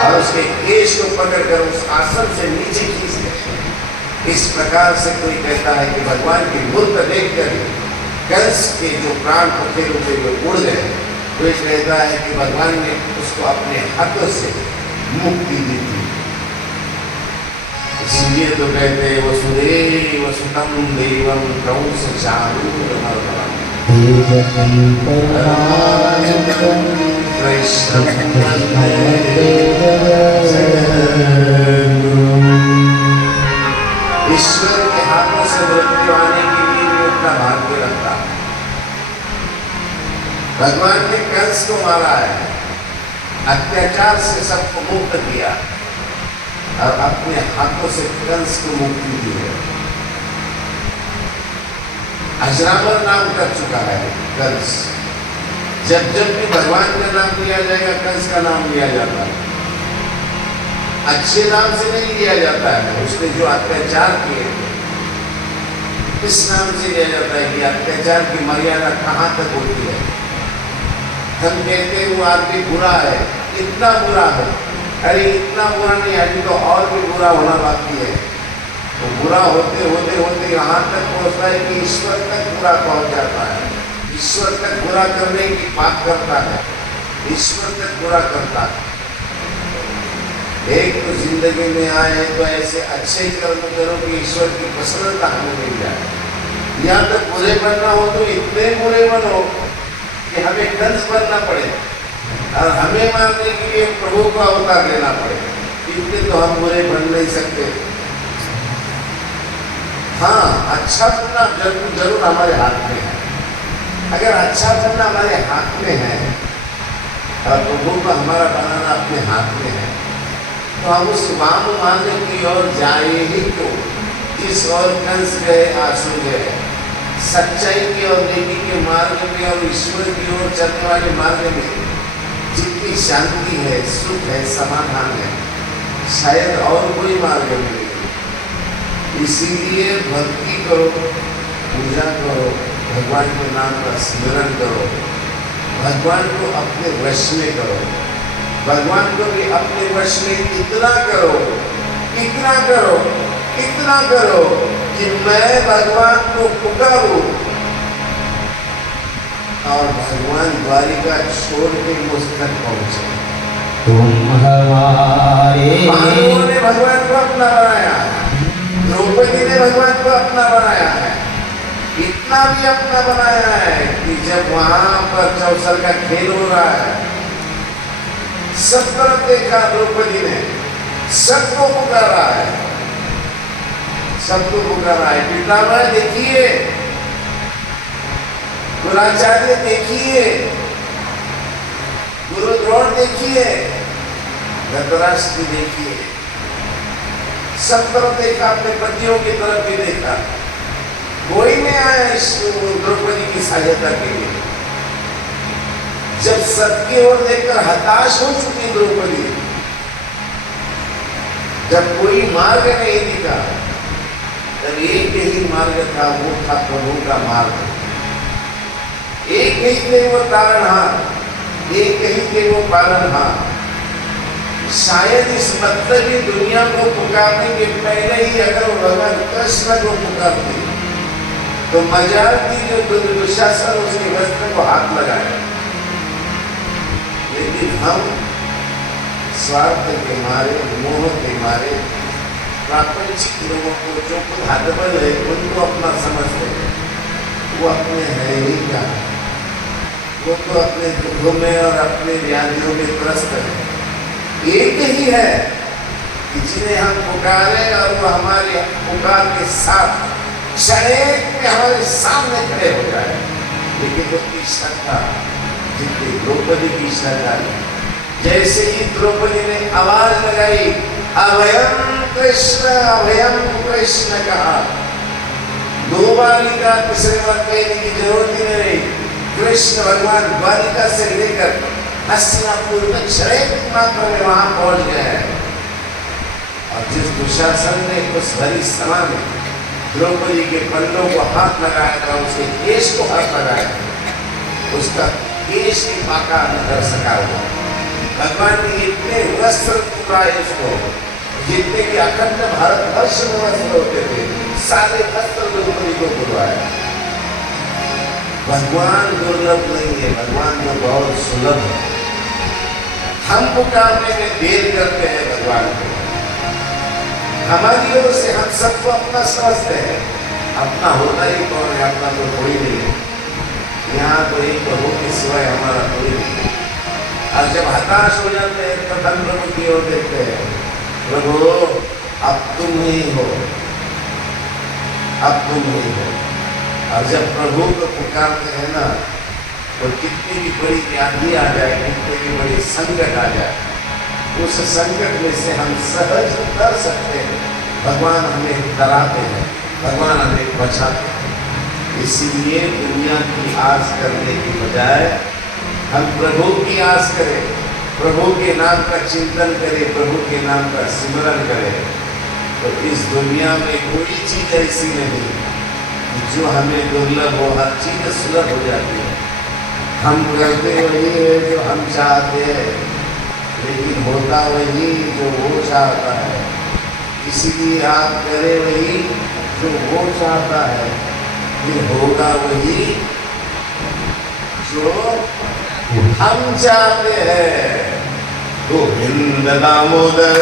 और उसके केश को पकड़कर उस आसन से नीचे खींचते हैं। इस प्रकार से कोई कहता है कि भगवान की मूर्त देखकर कंस के जो प्राण पखेरु थे वो उड़ गए। कोई कहता है कि भगवान ने उसको अपने हाथों से मुक्ति दी थी। इसलिए तो कहते हैं वसुदेव सुतम देवम कंस चाणूरमर्दनम ईश्वर के हाथों से मृत्यु आने के लिए भी अपना भाग्य रखता है। भगवान ने कंस को मारा है, अत्याचार से सबको मुक्त किया और अपने हाथों से कंस को मुक्ति दी है। अजरामर नाम कर चुका है कंस। जब जब भी भगवान का नाम लिया जाएगा कंस का नाम लिया जाता है। अच्छे नाम से नहीं लिया जाता है। उसने जो अत्याचार किए इस नाम से लिया जाता है कि अत्याचार की मर्यादा कहाँ तक होती है। हम कहते हैं वो आदमी बुरा है, इतना बुरा है, अरे इतना बुरा नहीं, अभी तो और भी बुरा होना बाकी है। तो बुरा होते होते होते यहाँ तक पहुँचता है कि ईश्वर तक बुरा पहुँच जाता है। ईश्वर तक बुरा करने की बात करता है, ईश्वर तक बुरा करता है। एक तो जिंदगी में आए तो ऐसे अच्छे कर्म करो कि ईश्वर की प्रसन्नता हमें मिल जाए। या तो बुरे बनना हो तो इतने बुरे बनो कि हमें कंस बनना पड़े और हमें मारने के लिए प्रभु को अवतार लेना पड़े। इतने तो हम बुरे बन नहीं सकते। हाँ, अच्छा बनना जरूर जरूर हमारे हाथ में है। अगर अच्छा बनना हमारे हाथ में है और प्रभु को हमारा बनाना अपने हाथ में है तो हम उस वाम मार्ग की ओर जाए ही क्यों, जिस ओर कंस गए आंसू गए। सच्चाई की और नेकी के मार्ग में और ईश्वर की ओर चलने वाले मार्ग में जितनी शांति है, सुख है, समाधान है, शायद और कोई मार्ग मिले। इसीलिए भक्ति करो, पूजा करो, भगवान के नाम का स्मरण करो, भगवान को अपने वश में करो। भगवान को भी अपने वश में इतना करो, इतना करो, इतना करो कि मैं भगवान को पुकारूं और भगवान द्वारिका छोड़ के मुझ तक पहुंचे। तुम हमारे पांडवों ने भगवान को अपना बनाया, द्रौपदी ने भगवान को अपना बनाया है। इतना भी अपना बनाया है कि जब वहां पर चौसर का खेल हो रहा है, सब तरफ देखा द्रौपदी ने, सबको पुकारा है, सबको पुकारा है। पितामह देखिए, गुराचार्य देखिए, गुरु द्रोण देखिए, धृतराष्ट्र देखिए, सब तरफ देखा, अपने पतियों की तरफ भी देखा। कोई नहीं आया इस द्रौपदी की सहायता के लिए। जब सबकी ओर देखकर हताश हो चुकी द्रौपदी, जब कोई मार्ग नहीं दिखा, तब एक ही मार्ग था, वो था प्रभु का मार्ग। एक ही थे वो तारणहार, एक ही थे वो पालनहार। शायद इस मतलबी दुनिया को पुकारने के पहले ही अगर भगवान कृष्ण को पुकारते तो मजाल थी जो दुशासन उसके वस्त्र को हाथ लगाए। लेकिन हम स्वार्थ के मारे, मोह के मारे, प्रापंचिक लोगों को जो खुद हदबल है उनको अपना समझते हैं। वो अपने है ही क्या, वो तो अपने दुखों में और अपने व्याधियों में त्रस्त है। एक ही है कि जिन्हें हम पुकारे और वो हमारे पुकार के साथ क्षण में हमारे सामने खड़े हो जाए। लेकिन उसकी श्रद्धा द्रौपदी की श्रद्धालु। जैसे ही द्रौपदी ने आवाज लगाई अभयम कृष्ण कहा, दो बालिका तीसरे बार कहने की जरूरत ही नहीं रही। कृष्ण भगवान द्वारिका से लेकर हस्तिनापुर तक क्षण मात्र में वहां पहुंच गए हैं। और जिस दुशासन ने उस भरी सभा में द्रौपदी के पल्लों को हाथ लगाया था, उसके केश को हाथ लगाया, उसका केश की बाका न कर सका हुआ। भगवान ने इतने वस्त्र चुराए उसको, जितने कि अखंड भारत वर्ष में वस्त्र होते थे, सारे वस्त्र द्रौपदी को बुलवाया। भगवान दुर्लभ नहीं है, भगवान जो बहुत सुलभ है। हम पुकारने में देर करते हैं भगवान को, हमारी ओर से हम सबको अपना समझते हैं। अपना होता ही कौन है? अपना तो कोई नहीं है। यहाँ तो एक प्रभु के सिवाय हमारा कोई नहीं है। और जब हताश हो जाते हैं तो धन प्रभु की ओर देखते हैं, प्रभु अब तुम ही हो, अब तुम ही हो। और जब प्रभु को पुकारते हैं ना, तो कितनी भी बड़ी व्याधि आ जाए, कितनी भी बड़ी संकट आ जाए, उस संकट में से हम सहज उतर सकते हैं। भगवान हमें डराते हैं, भगवान हमें बचाते हैं। इसीलिए दुनिया की आस करने की बजाय हम प्रभु की आस करें, प्रभु के नाम का चिंतन करें, प्रभु के नाम का सिमरन करें। तो इस दुनिया में कोई चीज ऐसी नहीं जो हमें दुर्लभ हो, हर चीज सुलभ हो जाती है। हम करते वही है जो हम चाहते हैं, लेकिन होता वही जो वो चाहता है। इसीलिए आप करें वही जो वो चाहता है, फिर होगा वही जो हम चाहते हैं। गोविंद दामोदर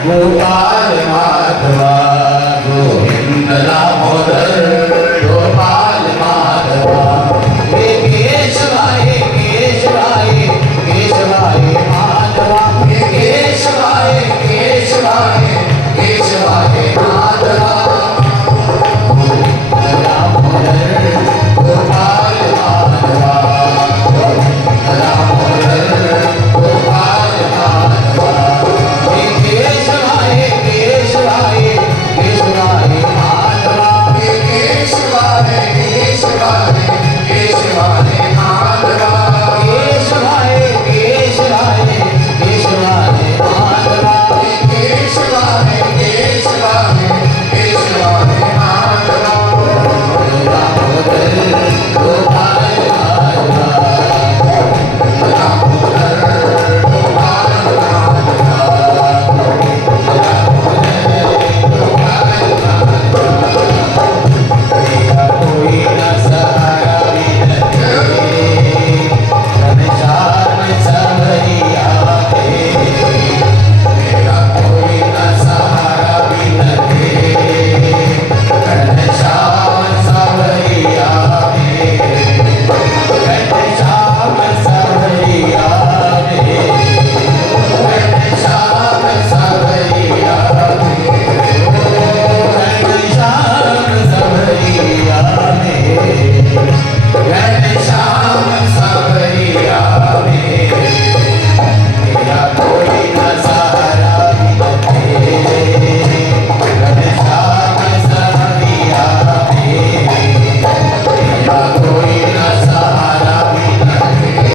गोपाल माधवा, गोविंद दामोदर